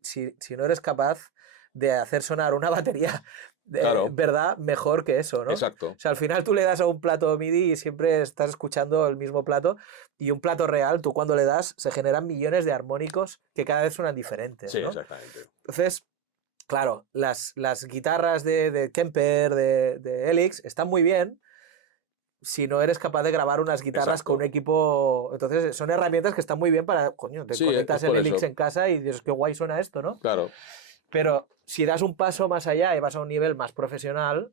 no eres capaz de hacer sonar una batería de Claro, verdad mejor que eso, ¿no? exacto. O sea, al final tú le das a un plato MIDI y siempre estás escuchando el mismo plato y un plato real, tú cuando le das se generan millones de armónicos que cada vez suenan diferentes, Sí, ¿no? exactamente. Entonces, claro, las guitarras de Kemper, de Helix, están muy bien, si no eres capaz de grabar unas guitarras con un Exacto. equipo. Entonces, son herramientas que están muy bien para, coño, te Sí, es conectas el por Helix eso. en casa y dices, qué guay suena esto, ¿no? Claro. Pero si das un paso más allá y vas a un nivel más profesional,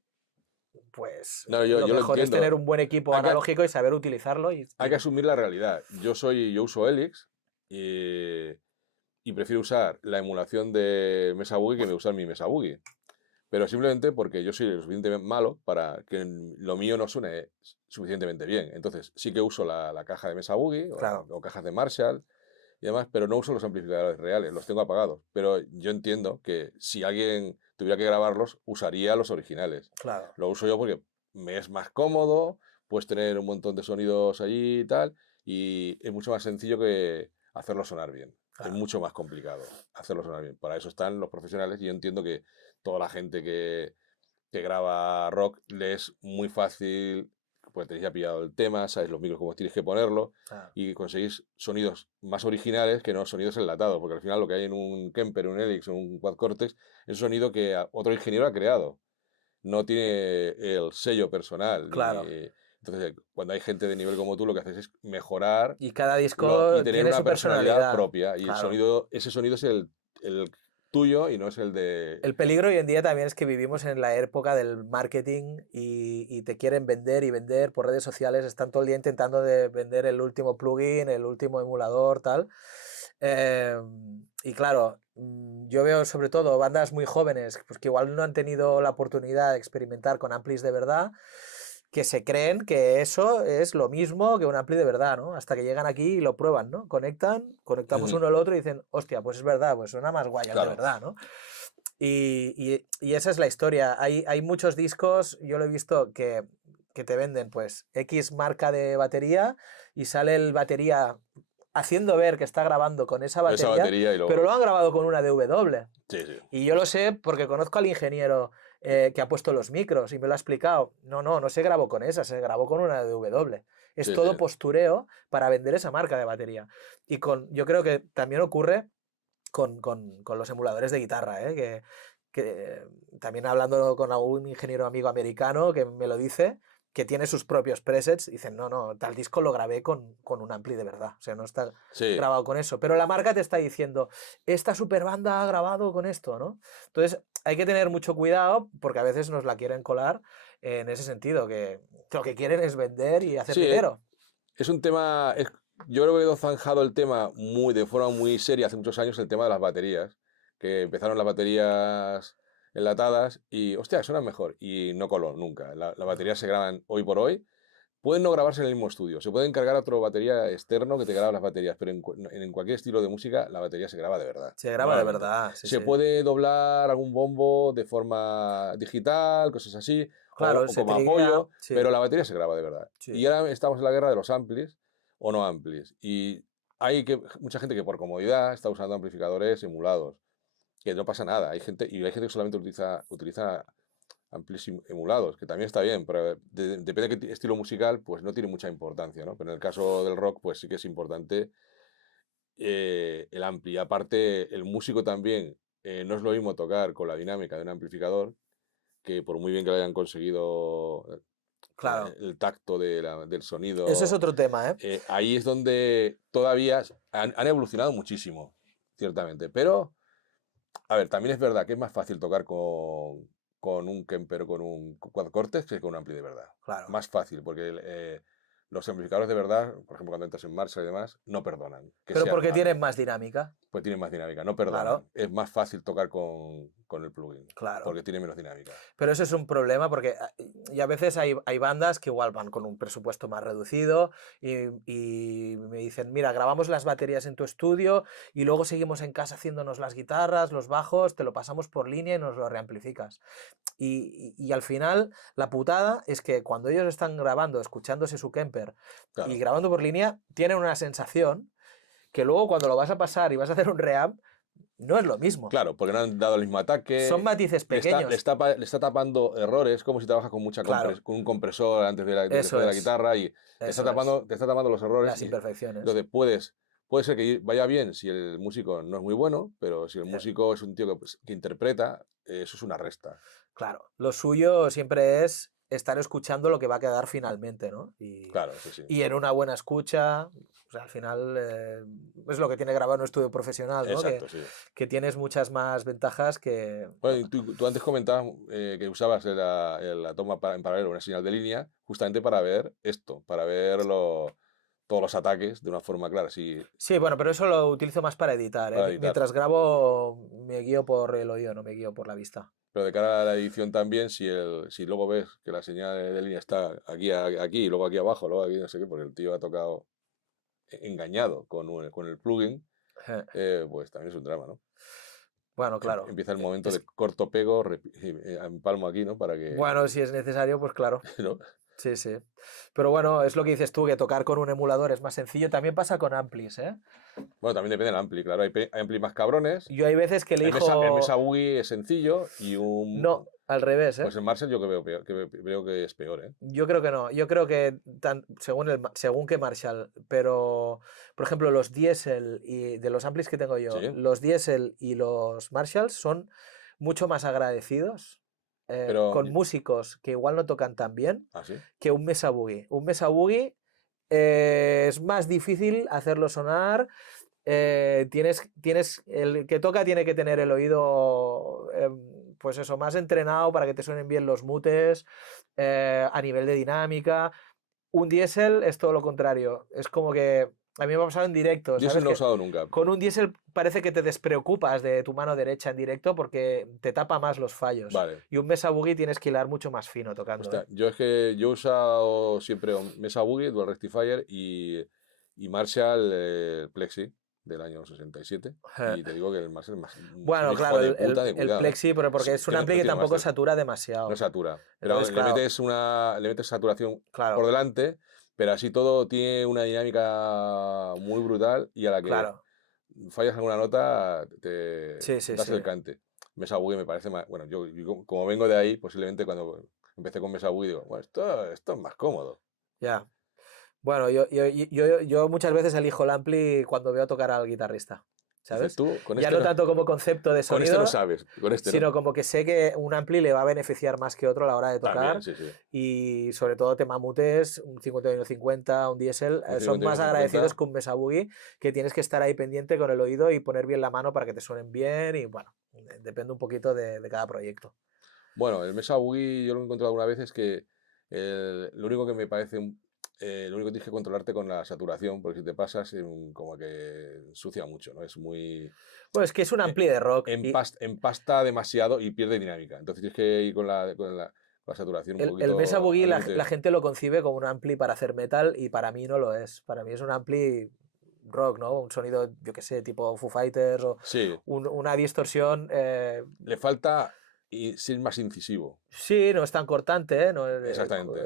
pues No, lo yo lo mejor es tener entiendo. un buen equipo Hay que, analógico y saber utilizarlo. hay que asumir la realidad. Yo uso Helix y prefiero usar la emulación de Mesa Boogie que me usar mi Mesa Boogie. Pero simplemente porque yo soy lo suficientemente malo para que lo mío no suene suficientemente bien. Entonces, sí que uso la caja de Mesa Boogie Claro, o cajas de Marshall y demás, pero no uso los amplificadores reales, los tengo apagados. Pero yo entiendo que si alguien tuviera que grabarlos, usaría los originales. claro. Lo uso yo porque me es más cómodo, puedes tener un montón de sonidos allí y tal, y es mucho más sencillo que hacerlo sonar bien. Es Claro. mucho más complicado hacerlo sonar bien. Para eso están los profesionales y yo entiendo que toda la gente que graba rock le es muy fácil, pues tenéis ya pillado el tema, sabéis los micros cómo tienes que ponerlo Claro. y conseguís sonidos más originales que no sonidos enlatados, porque al final lo que hay en un Kemper, un Helix o un Quad Cortex es un sonido que otro ingeniero ha creado, no tiene el sello personal. Claro. Entonces, cuando hay gente de nivel como tú, lo que haces es mejorar Y cada y disco tener tiene una su personalidad personalidad. propia. Y Claro. ese sonido es el tuyo y no es el de... El peligro hoy en día también es que vivimos en la época del marketing y te quieren vender y vender por redes sociales, están todo el día intentando de vender el último plugin, el último emulador, tal. Y claro, yo veo sobre todo bandas muy jóvenes, pues que igual no han tenido la oportunidad de experimentar con amplis de verdad, que se creen que eso es lo mismo que un ampli de verdad, ¿no? Hasta que llegan aquí y lo prueban, ¿no? Conectamos Ujú, uno al otro y dicen, hostia, pues es verdad, pues suena más guay el de claro, verdad, ¿no? Y esa es la historia. Hay muchos discos, yo lo he visto que te venden pues X marca de batería y sale el batería haciendo ver que está grabando con esa esa batería, batería y pero luego... lo han grabado con una DW. Sí, sí, Y yo lo sé porque conozco al ingeniero que ha puesto los micros y me lo ha explicado. No, no, no se grabó con esa, se grabó con una DW. Es sí, todo sí. postureo para vender esa marca de batería. Yo creo que también ocurre con los emuladores de guitarra, ¿eh? Que también hablando con algún ingeniero amigo americano que me lo dice, que tiene sus propios presets, dicen, no, no, tal disco lo grabé con un ampli de verdad, o sea, no está Sí, grabado con eso, pero la marca te está diciendo, esta super banda ha grabado con esto, ¿no? Entonces hay que tener mucho cuidado porque a veces nos la quieren colar en ese sentido, que lo que quieren es vender y hacer sí, dinero. es un tema, yo creo que he zanjado el tema de forma muy seria hace muchos años, el tema de las baterías, que empezaron las baterías enlatadas y, hostia, suenan mejor, y no coló nunca. Las No, baterías se graban hoy por hoy, pueden no grabarse en el mismo estudio, se puede encargar otro batería externo que te grabe las baterías, pero en cualquier estilo de música la batería se graba de verdad, se graba de normalmente. verdad, sí, Se sí. puede doblar algún bombo de forma digital, cosas así, Claro, o se como triguea, apoyo, sí, pero la batería se graba de verdad. sí. Y ahora estamos en la guerra de los amplis o no amplis. Y hay mucha gente que por comodidad está usando amplificadores emulados, que no pasa nada. Hay gente que solamente utiliza amplis emulados, que también está bien, pero depende de qué estilo musical, pues no tiene mucha importancia, ¿no? Pero en el caso del rock, pues sí que es importante el ampli. Aparte, el músico también, no es lo mismo tocar con la dinámica de un amplificador, que por muy bien que lo hayan conseguido Claro. el tacto del Eso es sonido, otro tema, ¿eh? ahí es donde todavía han evolucionado muchísimo, ciertamente. Pero, a ver, también es verdad que es más fácil tocar con un Kemper o con un Quad Cortex que con un ampli de verdad. Claro. Más fácil, porque los amplificadores de verdad, por ejemplo, cuando entras en Marshall y demás, no perdonan que Pero sea porque raro. tienen más dinámica. Pues tienen más dinámica, no Claro, perdonan. Es más fácil tocar con el plugin, claro. porque tiene menos dinámica. Pero eso es un problema porque y a veces hay bandas que igual van con un presupuesto más reducido y me dicen, mira, grabamos las baterías en tu estudio y luego seguimos en casa haciéndonos las guitarras, los bajos, te lo pasamos por línea y nos lo reamplificas. Y al final la putada es que cuando ellos están grabando, escuchándose su Kemper y Claro, grabando por línea, tienen una sensación que luego cuando lo vas a pasar y vas a hacer un reamp, no es lo mismo. claro, porque no han dado el mismo Son ataque, matices pequeños. le está tapando errores, como si trabajas con Claro, con un compresor antes de que eso suene la es. guitarra y Eso es. te está tapando los errores. Las imperfecciones. Entonces puede ser que vaya bien si el músico no es muy bueno, pero si el músico es un tío que interpreta, eso es una resta. Claro, lo suyo siempre es estar escuchando lo que va a quedar finalmente, ¿no? Claro, sí, sí. Y en una buena escucha, o sea, al final es lo que tiene grabar un estudio profesional, ¿no? Exacto, sí. Que tienes muchas más ventajas que... Bueno, y tú antes comentabas que usabas la toma en paralelo, una señal de línea, justamente para ver esto, para ver todos los ataques de una forma clara. Sí, Sí, bueno, pero eso lo utilizo más para editar, ¿eh? para editar. Mientras grabo me guío por el oído, no me guío por la vista. Pero de cara a la edición también, si luego ves que la señal de línea está aquí, y luego aquí abajo, luego aquí no sé qué, porque el tío ha tocado engañado con el plugin, pues también es un drama, ¿no? Bueno, claro. Empieza el momento Es... de corto pego, empalmo aquí, ¿no? Para que, Bueno, si es necesario, pues claro. ¿no? Sí, sí. Pero bueno, es lo que dices tú, que tocar con un emulador es más sencillo. También pasa con amplis, ¿eh? Bueno, también depende del ampli, claro. Hay amplis más cabrones. Yo hay veces que El Mesa elijo... Boogie es sencillo y No, al revés, ¿eh? pues el Marshall yo que veo, veo que es peor, ¿eh? Yo creo que no. Yo creo que según qué Marshall, pero por ejemplo los Diesel y de los amplis que tengo yo, Sí, los Diesel y los Marshalls son mucho más agradecidos pero... con músicos que igual no tocan tan bien ¿Ah, sí? que un Mesa Boogie. Un Mesa Boogie es más difícil hacerlo sonar. El que toca tiene que tener el oído, pues eso, más entrenado para que te suenen bien los mutes, a nivel de dinámica. Un diésel es todo lo contrario. Es como que a mí me ha pasado en directo, Yo ese ¿sabes? no lo he Que usado nunca. con un diésel parece que te despreocupas de tu mano derecha en directo porque te tapa más los fallos. Vale. Y un Mesa Boogie tienes que hilar mucho más fino tocando, ¿eh? Hostia, yo es que yo he usado siempre Mesa Boogie, Dual Rectifier y Marshall Plexi del año 67. Y te digo que el Marshall es un Bueno, hijo claro, de puta de el cuidado, ¿eh? Plexi, pero porque es un Que ampli no que tiene tampoco máster, satura no demasiado. satura. Pero Entonces, claro, le metes saturación por claro, delante, pero así todo tiene una dinámica muy brutal y a la que claro. fallas alguna nota te Sí, sí, das sí. el cante. Mesa Boogie me parece más... Bueno, como vengo de ahí, posiblemente cuando empecé con Mesa Boogie digo, bueno, esto es más cómodo. Ya. Bueno, yo muchas veces elijo el ampli cuando veo tocar al guitarrista, Dices ¿sabes? tú, Ya no tanto como concepto de con este no sonido, sabes, con este no. sino como que sé que un ampli le va a beneficiar más que otro a la hora de También, tocar sí, sí. y sobre todo tema mutes, un 5150, un diésel, Un son más agradecidos 5150, que un Mesa Boogie, que tienes que estar ahí pendiente con el oído y poner bien la mano para que te suenen bien y bueno, depende un poquito de cada proyecto. bueno, el Mesa Boogie yo lo he encontrado alguna vez es que lo único que me parece, lo único que tienes que controlarte con la saturación, porque si te pasas, como que ensucia mucho, ¿no? Es muy... Bueno, es que es un ampli de rock y empasta demasiado y pierde dinámica. Entonces tienes que ir con la saturación un el Mesa poquito Boogie al la límite. gente lo concibe como un ampli para hacer metal y para mí no lo es. Para mí es un ampli rock, ¿no? Un sonido, yo qué sé, tipo Foo Fighters o Sí, una distorsión. le falta y ser más incisivo. Sí, no es tan cortante, ¿eh? No, Exactamente.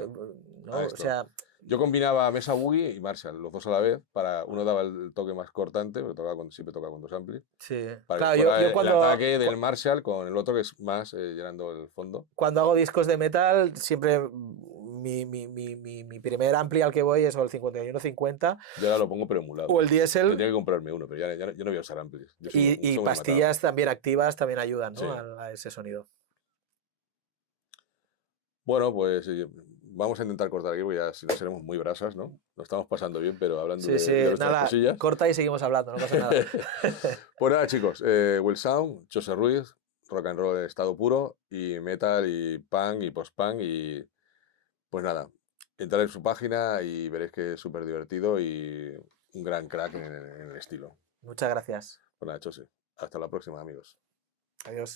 ¿no? A O esto. sea, Yo combinaba Mesa Boogie y Marshall, los dos a la vez, para uno daba el toque más cortante, pero siempre toca con dos amplis, sí. para que Claro, fuera yo el ataque del Marshall con el otro que es más llenando el fondo. cuando hago discos de metal, siempre mi primer ampli al que voy es o el 5150 Yo ahora lo pongo pero o emulado. el Diesel, Tendría que comprarme uno, pero yo no voy a usar amplis. Yo y soy muy matado. pastillas también activas también ayudan, Sí. ¿no? a ese sonido. Bueno, pues vamos a intentar cortar aquí, porque ya si no seremos muy brasas, ¿no? Lo estamos pasando bien, pero hablando Sí, sí, de nuestras nada, cosillas. corta y seguimos hablando, no pasa nada. Pues nada, chicos, Will Sound, José Ruiz, rock and roll en estado puro, y metal, y punk, y post-punk, y pues nada, entrar en su página y veréis que es súper divertido y un gran crack en el estilo. Muchas gracias. Pues nada, José, hasta la próxima, amigos. Adiós.